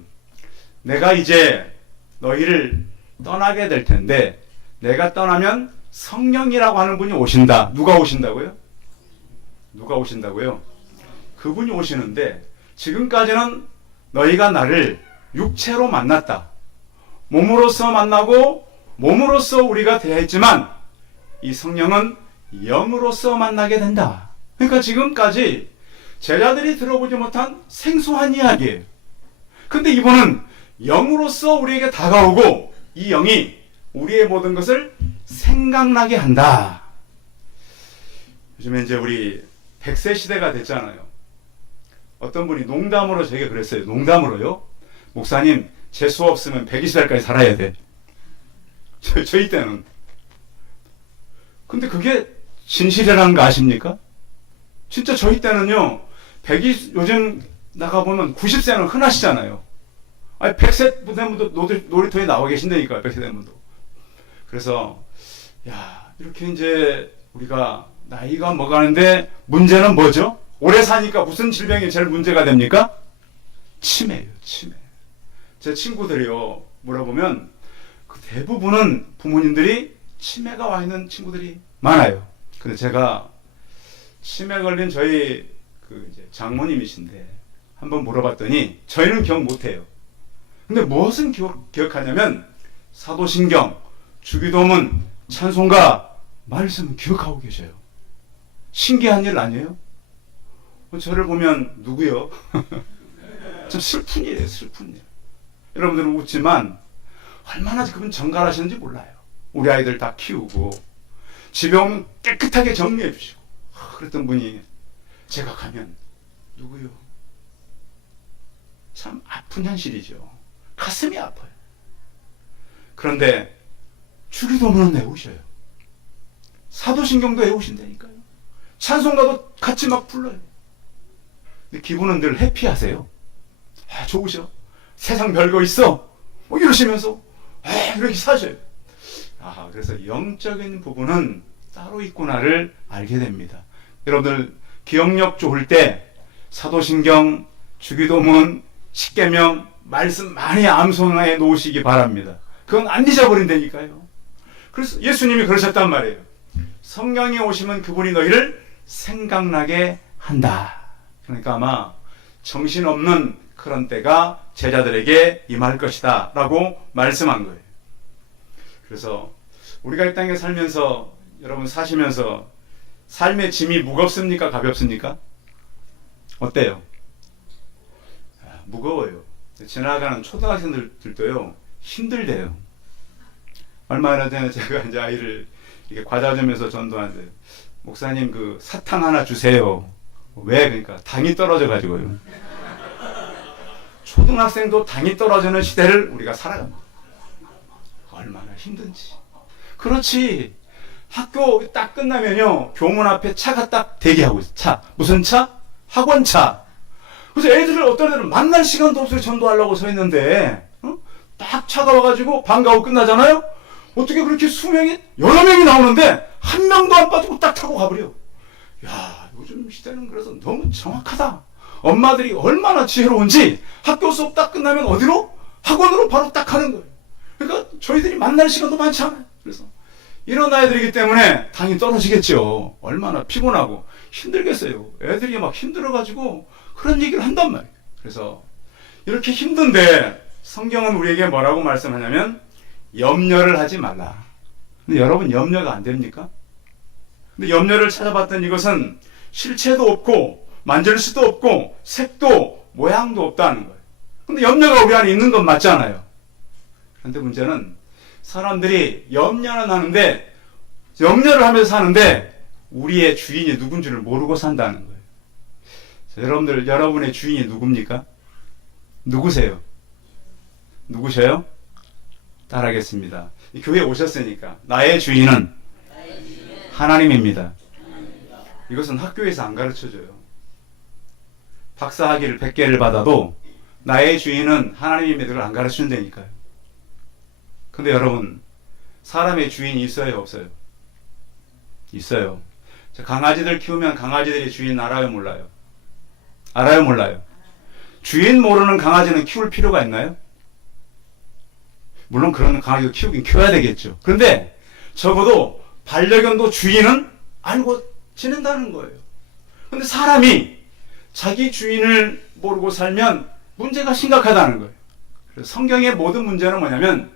내가 이제 너희를 떠나게 될 텐데 내가 떠나면 성령이라고 하는 분이 오신다. 누가 오신다고요? 누가 오신다고요? 그분이 오시는데 지금까지는 너희가 나를 육체로 만났다. 몸으로서 만나고 몸으로서 우리가 대했지만 이 성령은 영으로서 만나게 된다. 그러니까 지금까지 제자들이 들어보지 못한 생소한 이야기예요. 근데 이분은 영으로서 우리에게 다가오고 이 영이 우리의 모든 것을 생각나게 한다. 요즘에 이제 우리 100세 시대가 됐잖아요. 어떤 분이 농담으로 제게 그랬어요. 농담으로요. 목사님, 재수 없으면 120살까지 살아야 돼. 저희 때는. 근데 그게 진실이라는 거 아십니까? 진짜 저희 때는요, 요즘 나가보면 90세는 흔하시잖아요. 아니, 100세 된 분도 놀이터에 나와 계신다니까요, 100세 된 분도. 그래서, 야, 이렇게 이제 우리가 나이가 먹어가는데 문제는 뭐죠? 오래 사니까 무슨 질병이 제일 문제가 됩니까? 치매예요, 치매. 제 친구들이요, 물어보면 그 대부분은 부모님들이 치매가 와 있는 친구들이 많아요. 근데 제가 치매 걸린 저희 그 이제 장모님이신데 한번 물어봤더니 저희는 기억 못해요. 근데 무엇은 기억하냐면 사도신경, 주기도문, 찬송가, 말씀은 기억하고 계셔요. 신기한 일 아니에요? 저를 보면 누구요? 좀 슬픈 일이에요, 슬픈 일. 여러분들은 웃지만 얼마나 그분 정갈하시는지 몰라요. 우리 아이들 다 키우고 집에 오면 깨끗하게 정리해 주시고 그랬던 분이 제가 가면 누구요? 참 아픈 현실이죠. 가슴이 아파요. 그런데 주기도문은 외우셔요. 사도신경도 외우신다니까요. 찬송가도 같이 막 불러요. 근데 기분은 늘 해피하세요. 아, 좋으셔. 세상 별거 있어. 뭐 이러시면서 이렇게 사셔요. 아, 그래서 영적인 부분은 따로 있구나를 알게 됩니다. 여러분들 기억력 좋을 때 사도신경, 주기도문, 십계명 말씀 많이 암송해 놓으시기 바랍니다. 그건 안 잊어버린다니까요. 그래서 예수님이 그러셨단 말이에요. 성령이 오시면 그분이 너희를 생각나게 한다. 그러니까 아마 정신없는 그런 때가 제자들에게 임할 것이다 라고 말씀한 거예요. 그래서 우리가 이 땅에 살면서 여러분 사시면서 삶의 짐이 무겁습니까? 가볍습니까? 어때요? 무거워요. 지나가는 초등학생들도요 힘들대요. 얼마 전에 제가 이제 아이를 이렇게 과자점에서 전도하는데 목사님 그 사탕 하나 주세요. 왜? 그러니까 당이 떨어져 가지고요. 초등학생도 당이 떨어지는 시대를 우리가 살아갑니다. 얼마나 힘든지. 그렇지. 학교 딱 끝나면요 교문 앞에 차가 딱 대기하고 있어. 차. 무슨 차? 학원차. 그래서 애들을 어떤 애들은 만날 시간도 없어요. 전도하려고 서 있는데 딱 차가 와가지고 방과후 끝나잖아요. 어떻게 그렇게 수명이 여러 명이 나오는데 한 명도 안 빠지고 딱 타고 가버려. 야, 요즘 시대는 그래서 너무 정확하다. 엄마들이 얼마나 지혜로운지 학교 수업 딱 끝나면 어디로? 학원으로 바로 딱 가는 거예요. 그러니까 저희들이 만날 시간도 많지 않아요. 그래서 이런 아이들이기 때문에 당이 떨어지겠죠. 얼마나 피곤하고 힘들겠어요. 애들이 막 힘들어가지고 그런 얘기를 한단 말이에요. 그래서 이렇게 힘든데 성경은 우리에게 뭐라고 말씀하냐면 염려를 하지 말라. 근데 여러분 염려가 안 됩니까? 근데 염려를 찾아봤더니 이것은 실체도 없고 만질 수도 없고 색도 모양도 없다는 거예요. 근데 염려가 우리 안에 있는 건 맞잖아요. 그런데 문제는 사람들이 염려는 하는데 염려를 하면서 사는데 우리의 주인이 누군지를 모르고 산다는 거예요. 자, 여러분들 여러분의 주인이 누굽니까? 누구세요? 누구셔요? 따라하겠습니다. 이 교회에 오셨으니까 나의 주인은 하나님입니다. 이것은 학교에서 안 가르쳐줘요. 박사학위를 100개를 받아도 나의 주인은 하나님입니다. 그걸 안 가르쳐준다니까요. 근데 여러분 사람의 주인이 있어요 없어요? 있어요. 강아지들 키우면 강아지들의 주인 알아요 몰라요? 알아요 몰라요? 주인 모르는 강아지는 키울 필요가 있나요? 물론 그런 강아지도 키우긴 키워야 되겠죠. 그런데 적어도 반려견도 주인은 알고 지낸다는 거예요. 근데 사람이 자기 주인을 모르고 살면 문제가 심각하다는 거예요. 그래서 성경의 모든 문제는 뭐냐면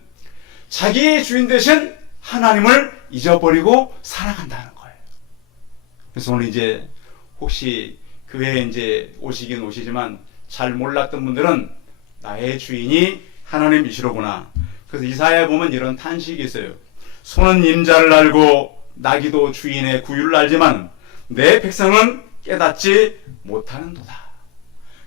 자기의 주인 대신 하나님을 잊어버리고 살아간다는 거예요. 그래서 오늘 이제 혹시 교회에 이제 오시긴 오시지만 잘 몰랐던 분들은 나의 주인이 하나님이시로구나. 그래서 이사야에 보면 이런 탄식이 있어요. 소는 임자를 알고 나귀도 주인의 구유를 알지만 내 백성은 깨닫지 못하는도다.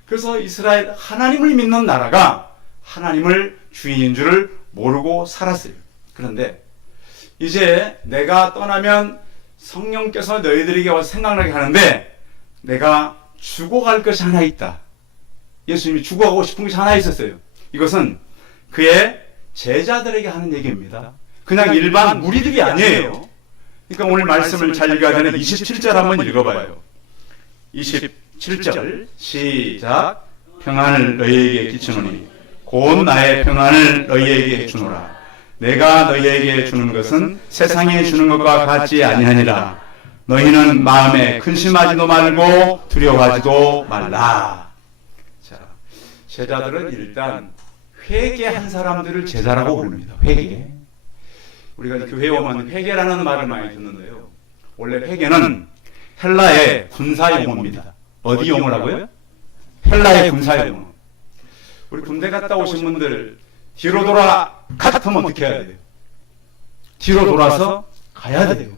그래서 이스라엘 하나님을 믿는 나라가 하나님을 주인인 줄을 모르고 살았어요. 그런데 이제 내가 떠나면 성령께서 너희들에게 와서 생각나게 하는데 내가 죽어갈 것이 하나 있다. 예수님이 죽어가고 싶은 것이 하나 있었어요. 이것은 그의 제자들에게 하는 얘기입니다. 그냥 일반 무리들이 아니에요. 그러니까 오늘 말씀을 잘 읽어야 되는 27절 한번 읽어봐요. 27절 시작. 평안을 너희에게 끼치노니 곧 나의 평안을 너희에게 주노라. 내가 너희에게 주는 것은 세상에 주는 것과 같지 아니하니라. 너희는 마음에 근심하지도 말고 두려워하지도 말라. 자, 제자들은 일단 회개한 사람들을 제자라고 부릅니다. 회개. 우리가 교회에 오면 회개라는 말을 많이 듣는데요. 원래 회개는 헬라의 군사 용어입니다. 어디 용어라고요? 헬라의 군사 용어. 우리 군대 갔다 오신 분들 뒤로 돌아 같으면 어떻게 해야 돼요? 뒤로 돌아서 가야 돼요.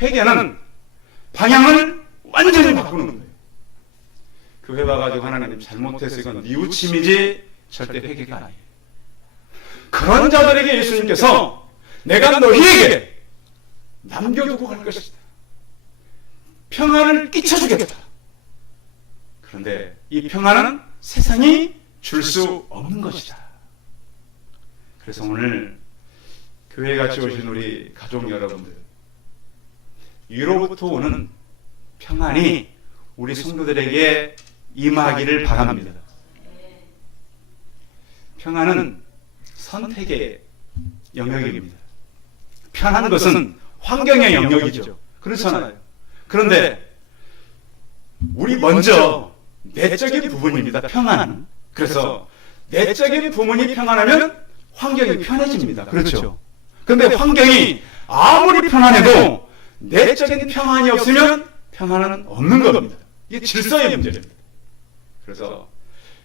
회개는 방향을 완전히 바꾸는 거예요. 교회 와가지고 하나님 잘못했어 이건 뉘우침이지 절대 회개가 아니에요. 그런 자들에게 예수님께서 내가 너희에게 남겨두고 갈 것이다. 평안을 끼쳐주겠다. 그런데 이 평안은 세상이 줄 수 없는 것이다. 그래서 오늘 교회 같이 오신 우리 가족 여러분들, 위로부터 오는 평안이 우리 성도들에게 임하기를 바랍니다. 평안은 선택의 영역입니다. 편한 것은 환경의 영역이죠. 그렇잖아요. 그런데 우리 먼저 내적인 부분입니다. 평안은. 그래서 내적인 부분이 평안하면 환경이 편해집니다. 그렇죠. 그런데 환경이 아무리 편안해도 내적인 평안이 없으면 평안은 없는 겁니다. 이게 질서의 문제입니다. 그래서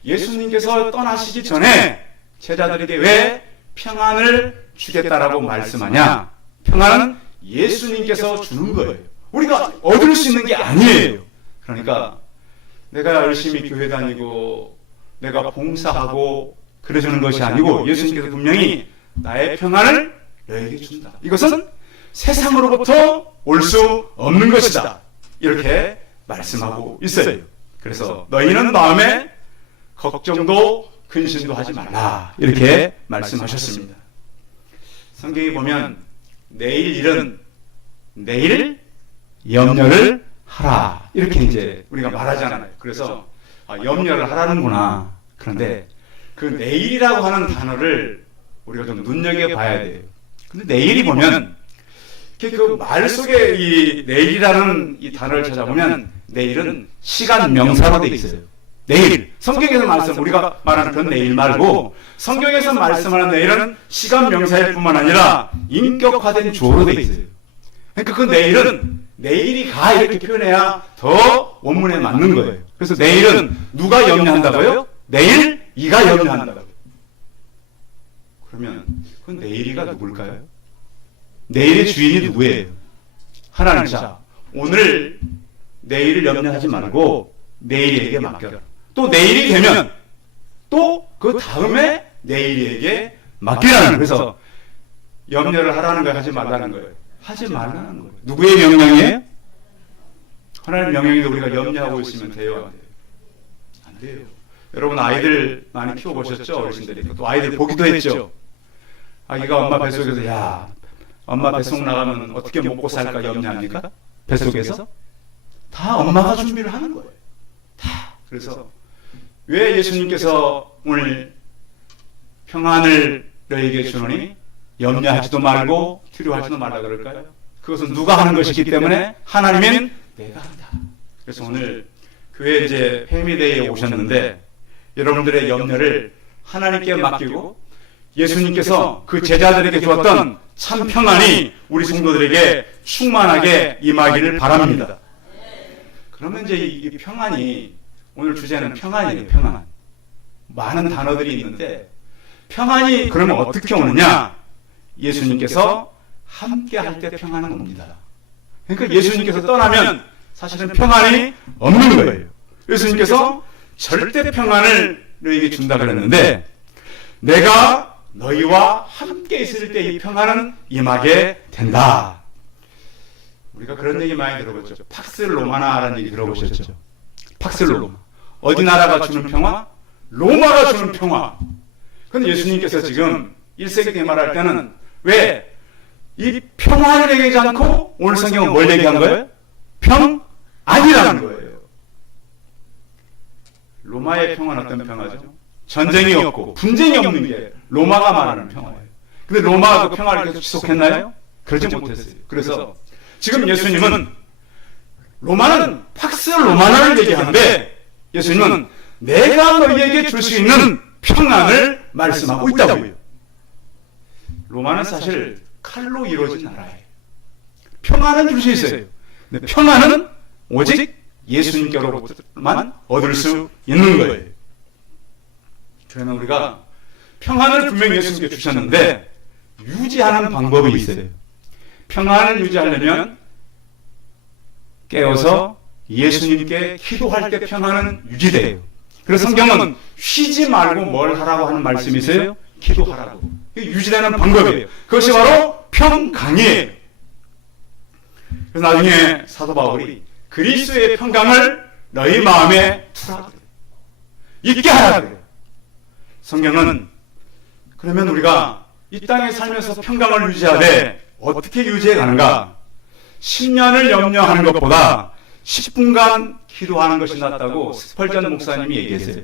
예수님께서 떠나시기 전에 제자들에게 왜 평안을 주겠다라고 말씀하냐? 평안은 예수님께서 주는 거예요. 우리가 얻을 수 있는 게 아니에요. 그러니까 내가 열심히 교회 다니고 내가 봉사하고 그러주는 것이 아니고 예수님께서 분명히 나의 평안을 너에게 준다. 이것은 세상으로부터 올 수 없는 것이다. 이렇게 말씀하고 있어요. 그래서 너희는 마음에 걱정도 근심도 하지 말라. 이렇게 말씀하셨습니다. 성경에 보면 내일 일은 내일 염려를 하라. 이렇게 이제 우리가 말하잖아요. 그래서 염려를 하라는구나. 그런데 그 내일이라고 하는 단어를 우리가 좀 눈여겨봐야 돼요. 근데 내일이 보면 그 말 속에 이 내일이라는 이 단어를 찾아보면 내일은 시간 명사로 돼 있어요. 내일. 성경에서 말씀, 우리가 말하는 그런 내일 말고 성경에서 말씀하는 내일은 시간 명사일 뿐만 아니라 인격화된 주어로 돼 있어요. 그러니까 그 내일은 내일이 가 이렇게 표현해야 더 원문에 맞는 거예요. 그래서 내일은 누가 염려한다고요? 내일 이가 염려한다고요. 그러면 그 내일이가 누굴까요? 내일의 주인이 누구예요? 하나님. 자, 오늘 내일을 염려하지 말고 내일에게 맡겨라. 또 내일이 되면 또 그 다음에 내일에게 맡기라는. 그래서 염려를 하라는 거예요? 하지 말라는 거예요? 하지 말라는 거예요. 누구의 명령이에요? 하나님 명령인데 우리가 염려하고 있으면 돼요? 안 돼요? 안 돼요. 여러분 아이들 많이 키워보셨죠? 어르신들이. 또 아이들 보기도 했죠? 아기가 엄마 뱃속에서 야 엄마 뱃속 나가면 어떻게 먹고 살까 염려합니까? 뱃속에서? 다 엄마가 준비를 하는 거예요. 다. 그래서 왜 예수님께서 오늘 평안을 너에게 주노니 염려하지도 말고 두려워하지도 말라 그럴까요? 그것은 누가 하는 것이기 때문에 하나님인 내가 한다. 그래서 오늘 교회 이제 패밀리데이에 오셨는데 여러분들의 염려를 하나님께 맡기고 예수님께서 그 제자들에게 주었던 참 평안이 우리 성도들에게 충만하게 임하기를 바랍니다. 그러면 이제 이 평안이, 오늘 주제는 평안이에요. 평안. 많은 단어들이 있는데 평안이 그러면 어떻게 오느냐? 예수님께서 함께 할 때 평안은 옵니다. 그러니까 예수님께서 떠나면 사실은 평안이 없는 거예요. 예수님께서 절대 평안을 너희에게 준다 그랬는데 내가 너희와 함께 있을 때 이 평안은 임하게 된다. 우리가 그런 얘기 많이 들어봤죠. 팍스 로마나라는 얘기 들어보셨죠? 팍스 로마. 어디 나라가 주는 평화? 로마가 주는 평화. 그런데 예수님께서 지금 1세기 때 말할 때는 왜 이 평화를 얘기하지 않고 오늘 성경은 뭘 얘기한 거예요? 평안이라는 거예요. 로마의 평화는 어떤 평화죠? 전쟁이 없고 분쟁이 없는 게 로마가 말하는 평화예요. 근데 로마가 그 평화를 계속 지속했나요? 그러지 못했어요. 그래서 지금 예수님은 로마는 팍스 로마나를 얘기하는데 예수님은 내가 너희에게 줄 수 있는 평안을 말씀하고 있다고요. 로마는 사실 칼로 이루어진 나라예요. 평안은 줄 수 있어요. 근데 평안은 오직 예수님께로부터만 얻을 수 있는 거예요. 그러면 우리가 평안을 분명히 예수님께 주셨는데 유지하는 방법이 있어요. 평안을 유지하려면 깨어서 예수님께 기도할 때 평안은 유지돼요. 그래서 성경은 쉬지 말고 뭘 하라고 하는 말씀이 있어요? 기도하라고. 이게 유지되는 방법이에요. 그것이 바로 평강이에요. 그래서 나중에 사도 바울이 그리스도의 평강을 너희 마음에 두라 그래요. 있게 하라 그래요. 성경은 그러면 우리가 이 땅에 살면서 평강을 유지하되 어떻게 유지해 가는가? 10년을 염려하는 것보다 10분간 기도하는 것이 낫다고 스펄전 목사님이 얘기했어요.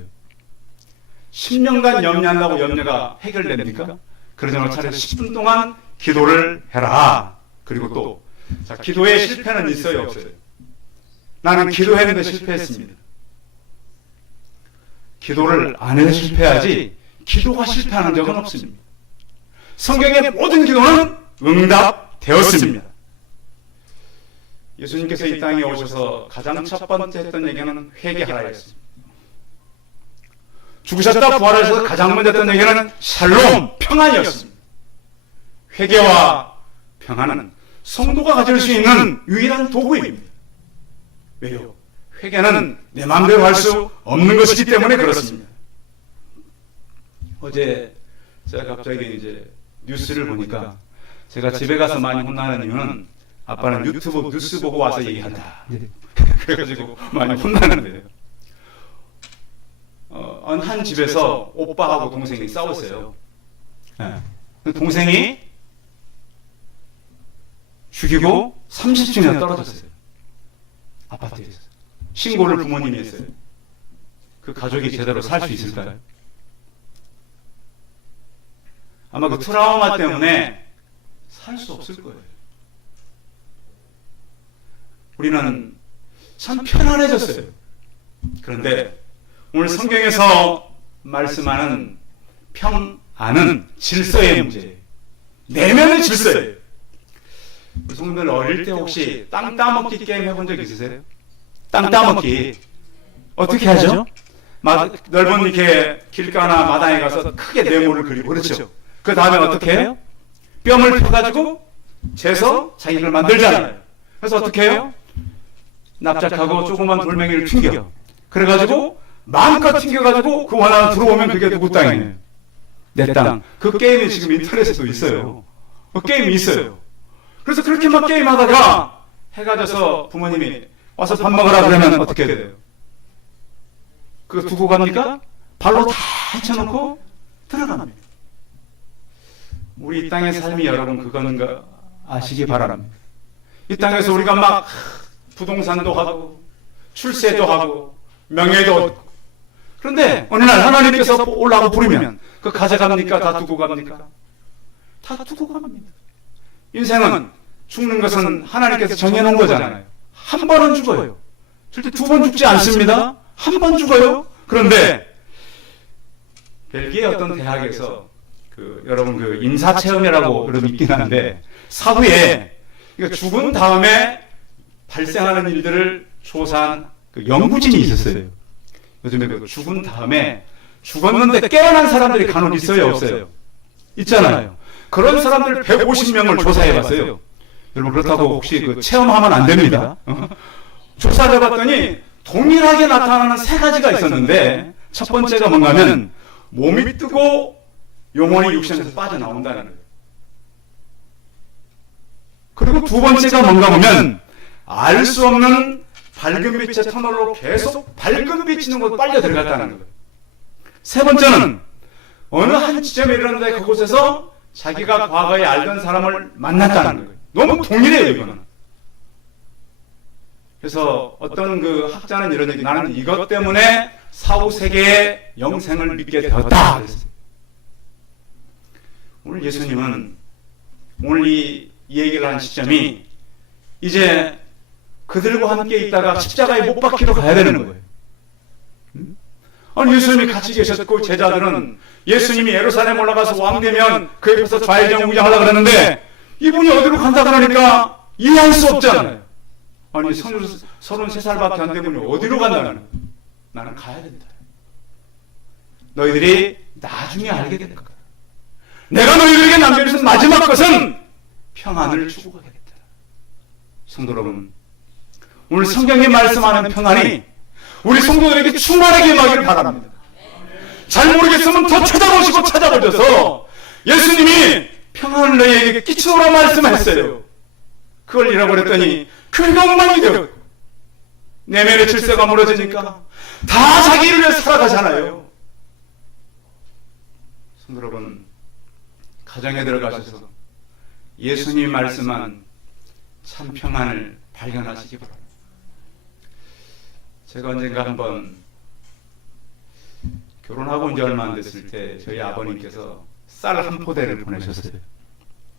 10년간 염려한다고 염려가 해결됩니까? 그러자면 차라리 10분 동안 기도를 해라. 그리고 또 자, 기도의 실패는 있어요, 없어요? 나는 기도했는데 실패했습니다. 기도를 안 해서 실패하지 기도가 실패하는 적은 없습니다. 성경의 모든 기도는 응답되었습니다. 예수님께서 이 땅에 오셔서 가장 첫 번째 했던 얘기는 회개하라 했습니다. 죽으셨다 부활하셔서 가장 먼저 했던 얘기는 샬롬, 평안이었습니다. 회개와 평안은 성도가 가질 수 있는 유일한 도구입니다. 왜요? 회개는 내 마음대로 할 수 없는 것이기 때문에 그렇습니다. 어제 제가 갑자기 이제 뉴스를 보니까 제가 집에 가서 많이 혼나는 이유는 아빠는 유튜브 뉴스 보고 와서 얘기한다. 그래가지고 많이 혼나는데요. 한 집에서 오빠하고 동생이 싸웠어요. 동생이 죽이고 30주년 떨어졌어요. 아파트에서. 신고를 부모님이 했어요. 그 가족이 제대로 살 수 있을까요? 아마 그 트라우마 때문에 살 수 없을 거예요. 우리는 참 편안해졌어요. 그런데 오늘 성경에서 말씀하는 평안은 질서의 문제예요. 내면의 질서예요. 우리 성도들 어릴 때 혹시 땅 따먹기 게임 해본 적 있으세요? 땅 따먹기 어떻게 하죠? 넓은 이렇게 길가나 마당에 가서 크게 네모를 그리고 그렇죠. 그 다음에 어떻게 해요? 뼘을 펴가지고 재서 자기를 만들잖아요. 그래서 어떻게 해요? 납작하고 조그만 돌멩이를 튕겨. 그래가지고 마음껏 튕겨가지고 그 원하나 들어오면 그게 누구 땅이에요? 내 땅. 그 게임이 지금 인터넷에도 있어요. 그 게임이 있어요. 그래서 그렇게 막 게임하다가 해가 져서 부모님이 와서 밥 먹으라 그러면 어떻게 돼요? 그거 두고 갑니까? 발로 다 헤쳐놓고 들어갑니다. 우리 이 땅의 삶이 여러분 그거는 거 아시기 바랍니다. 이 땅에서 우리가 막 부동산도 하고 출세도 하고 명예도 얻고 그런데 어느 날 하나님께서 올라가 부르면 그거 가져갑니까? 다 두고 갑니까? 다 두고 갑니다. 인생은 죽는 것은 하나님께서 정해놓은 거잖아요. 한 번은 죽어요. 절대 두 번 죽지 않습니다. 한 번 죽어요. 그런데 벨기에 어떤 대학에서 여러분 임사체험이라고 그런 있긴 한데 사후에 죽은 다음에 발생하는 일들을 조사한 연구진이 있었어요. 요즘에 죽은 다음에 죽었는데 깨어난 사람들이 간혹 있어요, 없어요? 있잖아요. 그런 사람들 150명을 조사해봤어요. 여러분 그렇다고 혹시 체험하면 안 됩니다. 조사를 해봤더니 동일하게 나타나는 세 가지가 있었는데 첫 번째가 뭔가면 몸이 뜨고 영혼이 육신에서 빠져나온다는 거예요. 그리고 두 번째가 뭔가 보면 알 수 없는 밝은 빛의 터널로 계속 밝은 빛이 있는 곳으로 빨려 들어갔다는 거예요. 세 번째는 어느 한 지점에 이르렀는데 그곳에서 자기가 과거에 알던 사람을 만났다는 거예요. 너무 동일해요, 이거는. 그래서 어떤 학자는 이런 얘기, 나는 이것 때문에 사후 세계의 영생을 믿게 되었다. 그랬어요. 오늘 예수님은 오늘 이 얘기를 한 시점이 이제 그들과 함께 있다가 십자가에 못 박히러 가야 되는 거예요. 아니 예수님이 같이 계셨고 제자들은 예수님이 예루살렘 올라가서 왕 되면 그 옆에서 좌회전무장하려고 그러는데 이분이 어디로 간다 그러니까 이해할 수 없잖아요. 아니 33살밖에 안 되면 어디로 간다는 거예요. 나는 가야 된다. 너희들이 나중에 알게 될 거야. 내가 너희들에게 남겨주신 마지막 것은 평안을 주고 가겠다. 성도 여러분, 오늘 성경에 말씀하는 평안이 우리 성도들에게 충만하게 임하기를 바랍니다. 잘 모르겠으면 더 찾아보시고 찾아보셔서 예수님이 평안을 너희에게 끼치노라 말씀하셨어요. 그걸 잃어버렸더니 교회가 엉망이 되었고 내면의 질서가 무너지니까 다 자기 일을 위해 살아가잖아요. 성도 여러분, 가정에 들어가셔서 예수님이 말씀한 참 평안을 발견하시기 바랍니다. 제가 언젠가 한번 결혼하고 이제 얼마 안 됐을 때 저희 아버님께서 쌀 한 포대를 보내셨어요.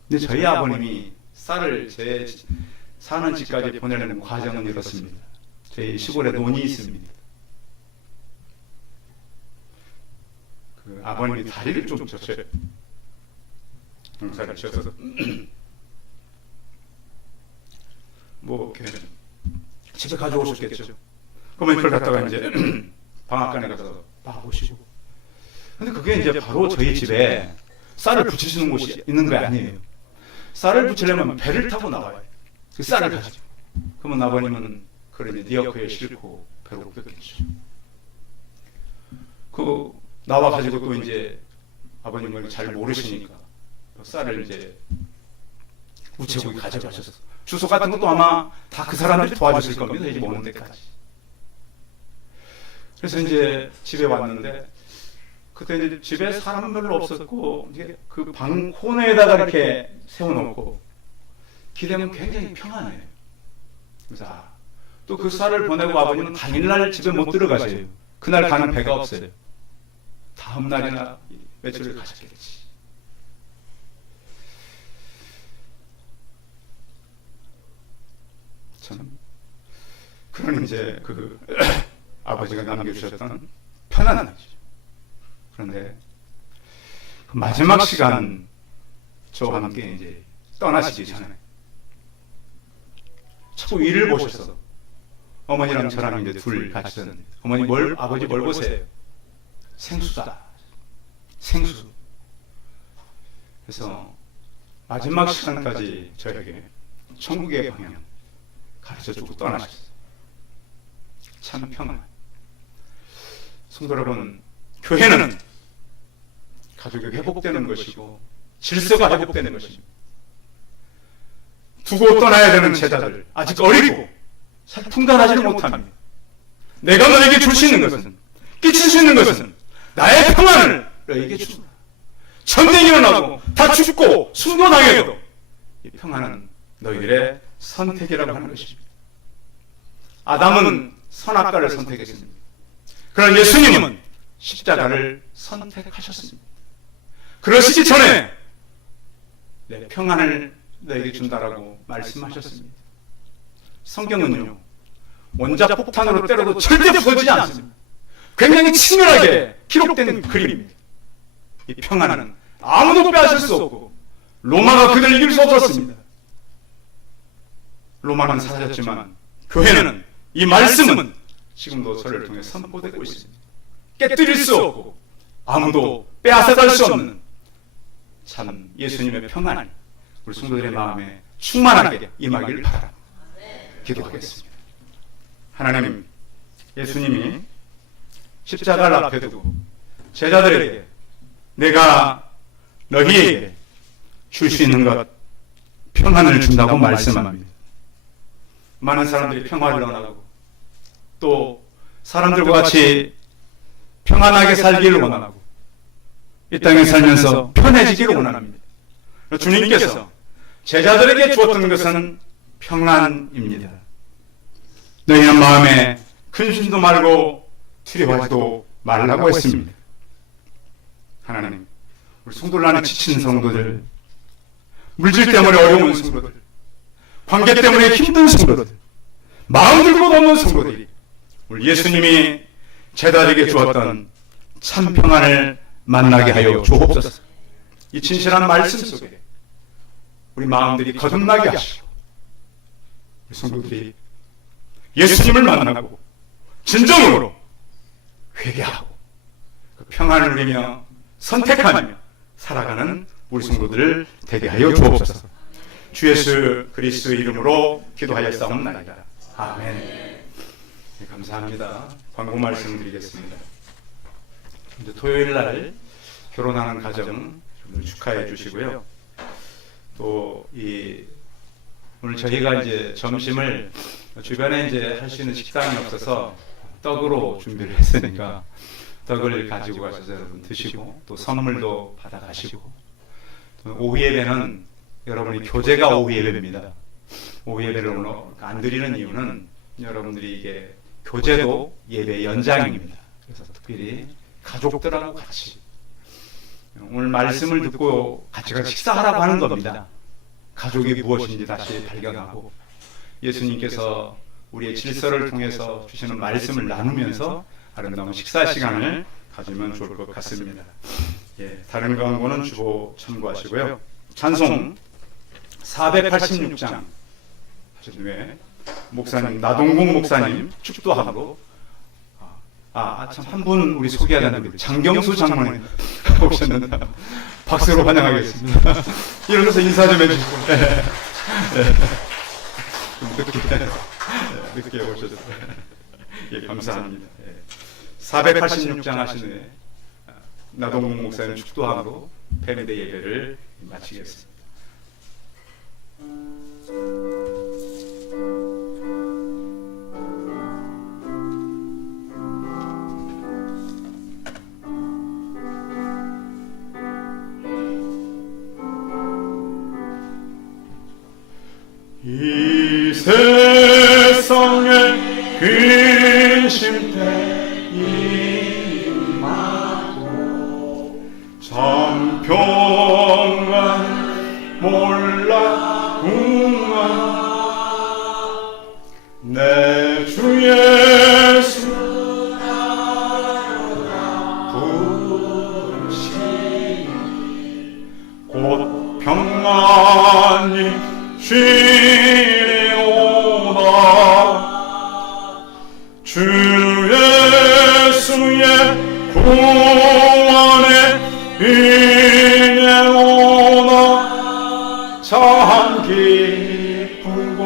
근데 저희 아버님이 쌀을 제 사는 집까지 보내려는 과정은 이렇습니다. 저희 시골에 논이 있습니다. 아버님이 다리를 좀 쳤어요. 농사를 지어서 이렇게 집에 가져오셨겠죠. 그러면 이걸 갖다가 이제 방앗간에 가서 봐보시고. 근데 그게 이제 바로 저희 집에 쌀을 붙이시는 곳이 있는 거 아니에요. 쌀을 붙이려면 배를 타고 나와요. 그 쌀을 가지고. 그러면 아버님은 그걸 이제 니어커에 싣고 배로 옮겼겠죠. 나와가지고 또 이제 아버님을 잘 모르시니까 쌀을 이제 우체국에 가져가셔서 주소 같은 것도 아마 다 그 사람들이 도와주실 겁니다. 이제 먹는 데까지. 그래서 이제 집에 왔는데 그때 이제 집에 사람 별로 없었고 이제 그 방 코너에다가 이렇게 세워놓고 기대면 굉장히 평안해요. 그래서 또 그 쌀을 보내고 아버님은 당일날 집에 못 들어가세요. 그날 가는 배가 없어요. 다음 날이나 며칠을 가셨겠지. 참 그런 이제 아버지가 남겨주셨던 편안한 날이죠. 그런데 그 마지막 시간 저와 함께 이제 떠나시기 전에 자꾸 위를 보셔서 어머니랑 저랑 이제 둘 같이 있었는데 어머니 아버지 뭘 보세요? 생수다. 생수. 그래서 마지막 시간까지 저에게 천국의 방향 가르쳐주고 떠나셨어요. 참 평안. 성도 여러분, 교회는 가족이 회복되는 것이고 질서가 회복되는 것입니다. 두고 떠나야 되는 제자들 아직 어리고 잘 분간하지를 못합니다. 내가 너에게 줄 수 있는 것은, 끼칠 수 있는 것은 나의 평안을 너에게 준다. 전쟁이 일어나고 다 죽고 순교당해도 이 평안은 너희들의 선택이라고 하는 것입니다. 아담은 선악과를 선택했습니다. 그러나 예수님은 십자가를 선택하셨습니다. 그러시기 전에 내 평안을 너에게 준다라고 말씀하셨습니다. 성경은요, 원자 폭탄으로 때려도 절대 부서지지 않습니다. 굉장히 친밀하게 기록된 글입니다. 이 평안은 아무도 빼앗을 수 없고 로마가 그들을 이길 수 없었습니다. 로마는 사라졌지만 교회는, 이 말씀은 지금도 저를 통해 선포되고 있습니다. 깨뜨릴 수 없고 아무도 빼앗아갈 수 없는 참 예수님의 평안이 우리 성도들의 마음에 충만하게 임하길 바랍니다. 기도하겠습니다. 하나님, 예수님이 십자가를 앞에 두고 제자들에게 내가 너희에게 줄 수 있는 것 평안을 준다고 말씀합니다. 많은 사람들이 평화를 원하고 또 사람들과 같이 평안하게 살기를 원하고 이 땅에 살면서 편해지기를 원합니다. 주님께서 제자들에게 주었던 것은 평안입니다. 너희는 마음에 근심도 말고 두려워하지도 말라고 했습니다. 하나님, 우리 성도들 안에 지친 성도들, 물질 때문에 어려운 성도들, 관계 때문에 힘든 성도들, 마음 들고 넘는 성도들이 우리 예수님이 제자들에게 주었던 참 평안을 만나게 하여 주옵소서. 이 진실한 말씀 속에 우리 마음들이 거듭나게 하시고 우리 성도들이 예수님을 만나고 진정으로 회개하고 그 평안을 누리며 선택하며 살아가는 우리 성도들을 되게 하여 주옵소서. 주 예수 그리스도의 이름으로 기도하였사옵나이다. 아멘. 네, 감사합니다. 광고 말씀드리겠습니다. 이제 토요일 날 결혼하는 가정 축하해 주시고요. 또 오늘 저희가 이제 점심을 주변에 이제 할 수 있는 식당이 없어서 떡으로 준비를 했으니까 떡을 가지고 가셔서 여러분 드시고 또 선물도 받아가시고, 오후 예배는 여러분이 교제가 오후 예배입니다. 오후 예배를 오늘 안 드리는 이유는 여러분들이 이게 교제도 예배 연장입니다. 그래서 특별히 가족들하고 같이 오늘 말씀을 듣고 같이 식사하라고 하는 겁니다. 가족이 무엇인지 다시 발견하고 예수님께서 우리의 질서를 통해서 주시는 말씀을 나누면서 아름다운 식사 시간을 가지면 좋을 것 같습니다. 예, 다른 광고는 주보 참고하시고요. 찬송 486장 하신 후에 목사님, 나동국 목사님 축도함으로 참 한 분 우리 소개해야 되는데 장경수 장로님 오셨는데 박수로 환영하겠습니다. 일어나서 인사 좀 해주시고. 늦게 오셔서 예, 감사합니다. 486장 하신 후에 나동국 목사님 축도함으로 패미대 예배를 마치겠습니다. 이 세상의 근심대 임하고 참 평안 몰랐구나. 내 주 예수 부르시니 곧 평안이 쉬리오다. 주 예수의 구원에 인해오나 참 기쁘고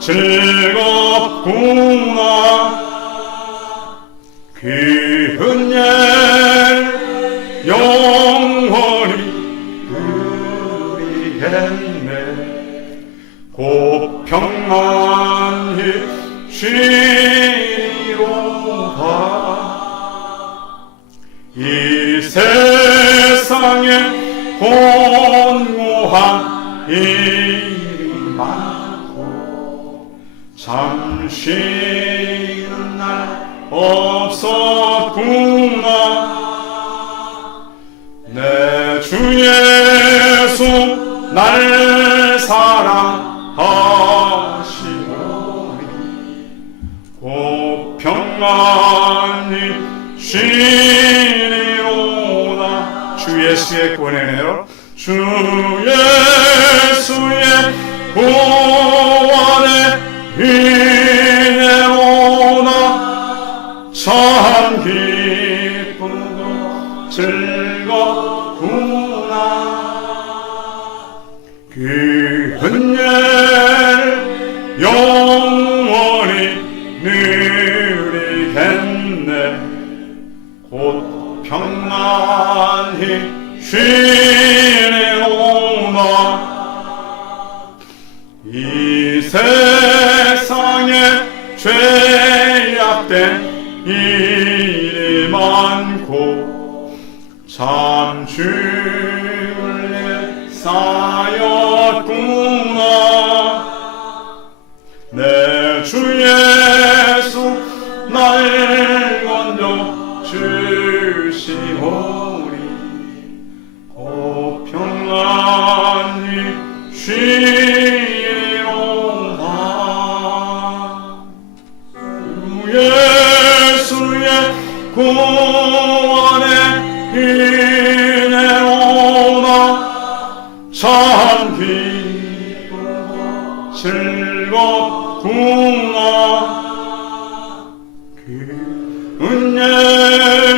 즐겁구나. 귀한 예 영원히 누리겠네. 곧 평안히 쉬리로다. 이 세상에 곤고한 일이 많고 참 쉬는 날 없었구나. 내 주 예수 날 사 주시리로다. 주 예수의 구원이네요. 주 예수의 구원의 은혜로다. 참 기쁘고 즐겁구나. 그 은혜를 영원히 누리겠네. 곧 평안히 쉬리로다. 이 세상에 죄악된 일이 많고 참 주를 쌓였구나. 내 주 예수 날 건져 주시오리. 곧 평안히 쉬리로다. 주 예수의 구원의 은혜로다. 참 기쁘고 즐겁구나. 그 은혜를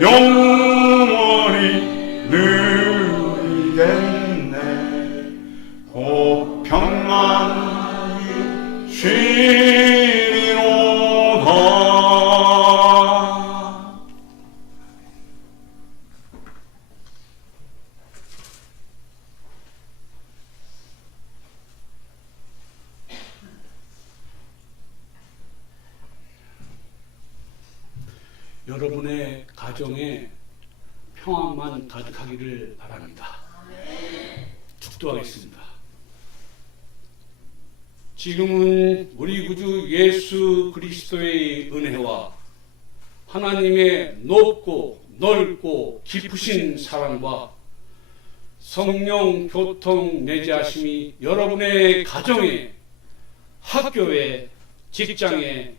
영원히 누리겠네. 곧 평안히 쉬리로다. 여러분의 가정에 평안만 가득하기를 바랍니다. 축도하겠습니다. 지금은 우리 구주 예수 그리스도의 은혜와 하나님의 높고 넓고 깊으신 사랑과 성령 교통 내재하심이 여러분의 가정에, 학교에, 직장에,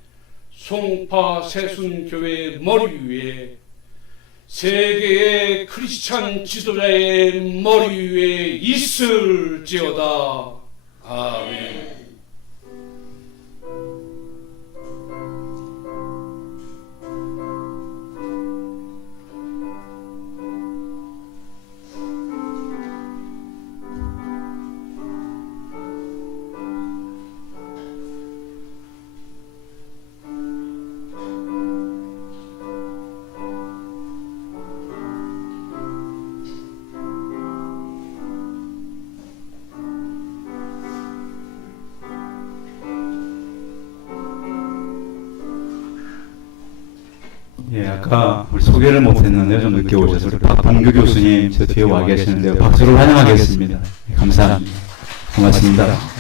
송파 세순교회 머리 위에, 세계의 크리스찬 지도자의 머리 위에 있을지어다. 아멘. 예, 아까 우리 소개를 못했는데 좀 늦게 오셔서 우리 박봉규 교수님 저 뒤에 와 계시는데요. 박수로 환영하겠습니다. 감사합니다. 고맙습니다.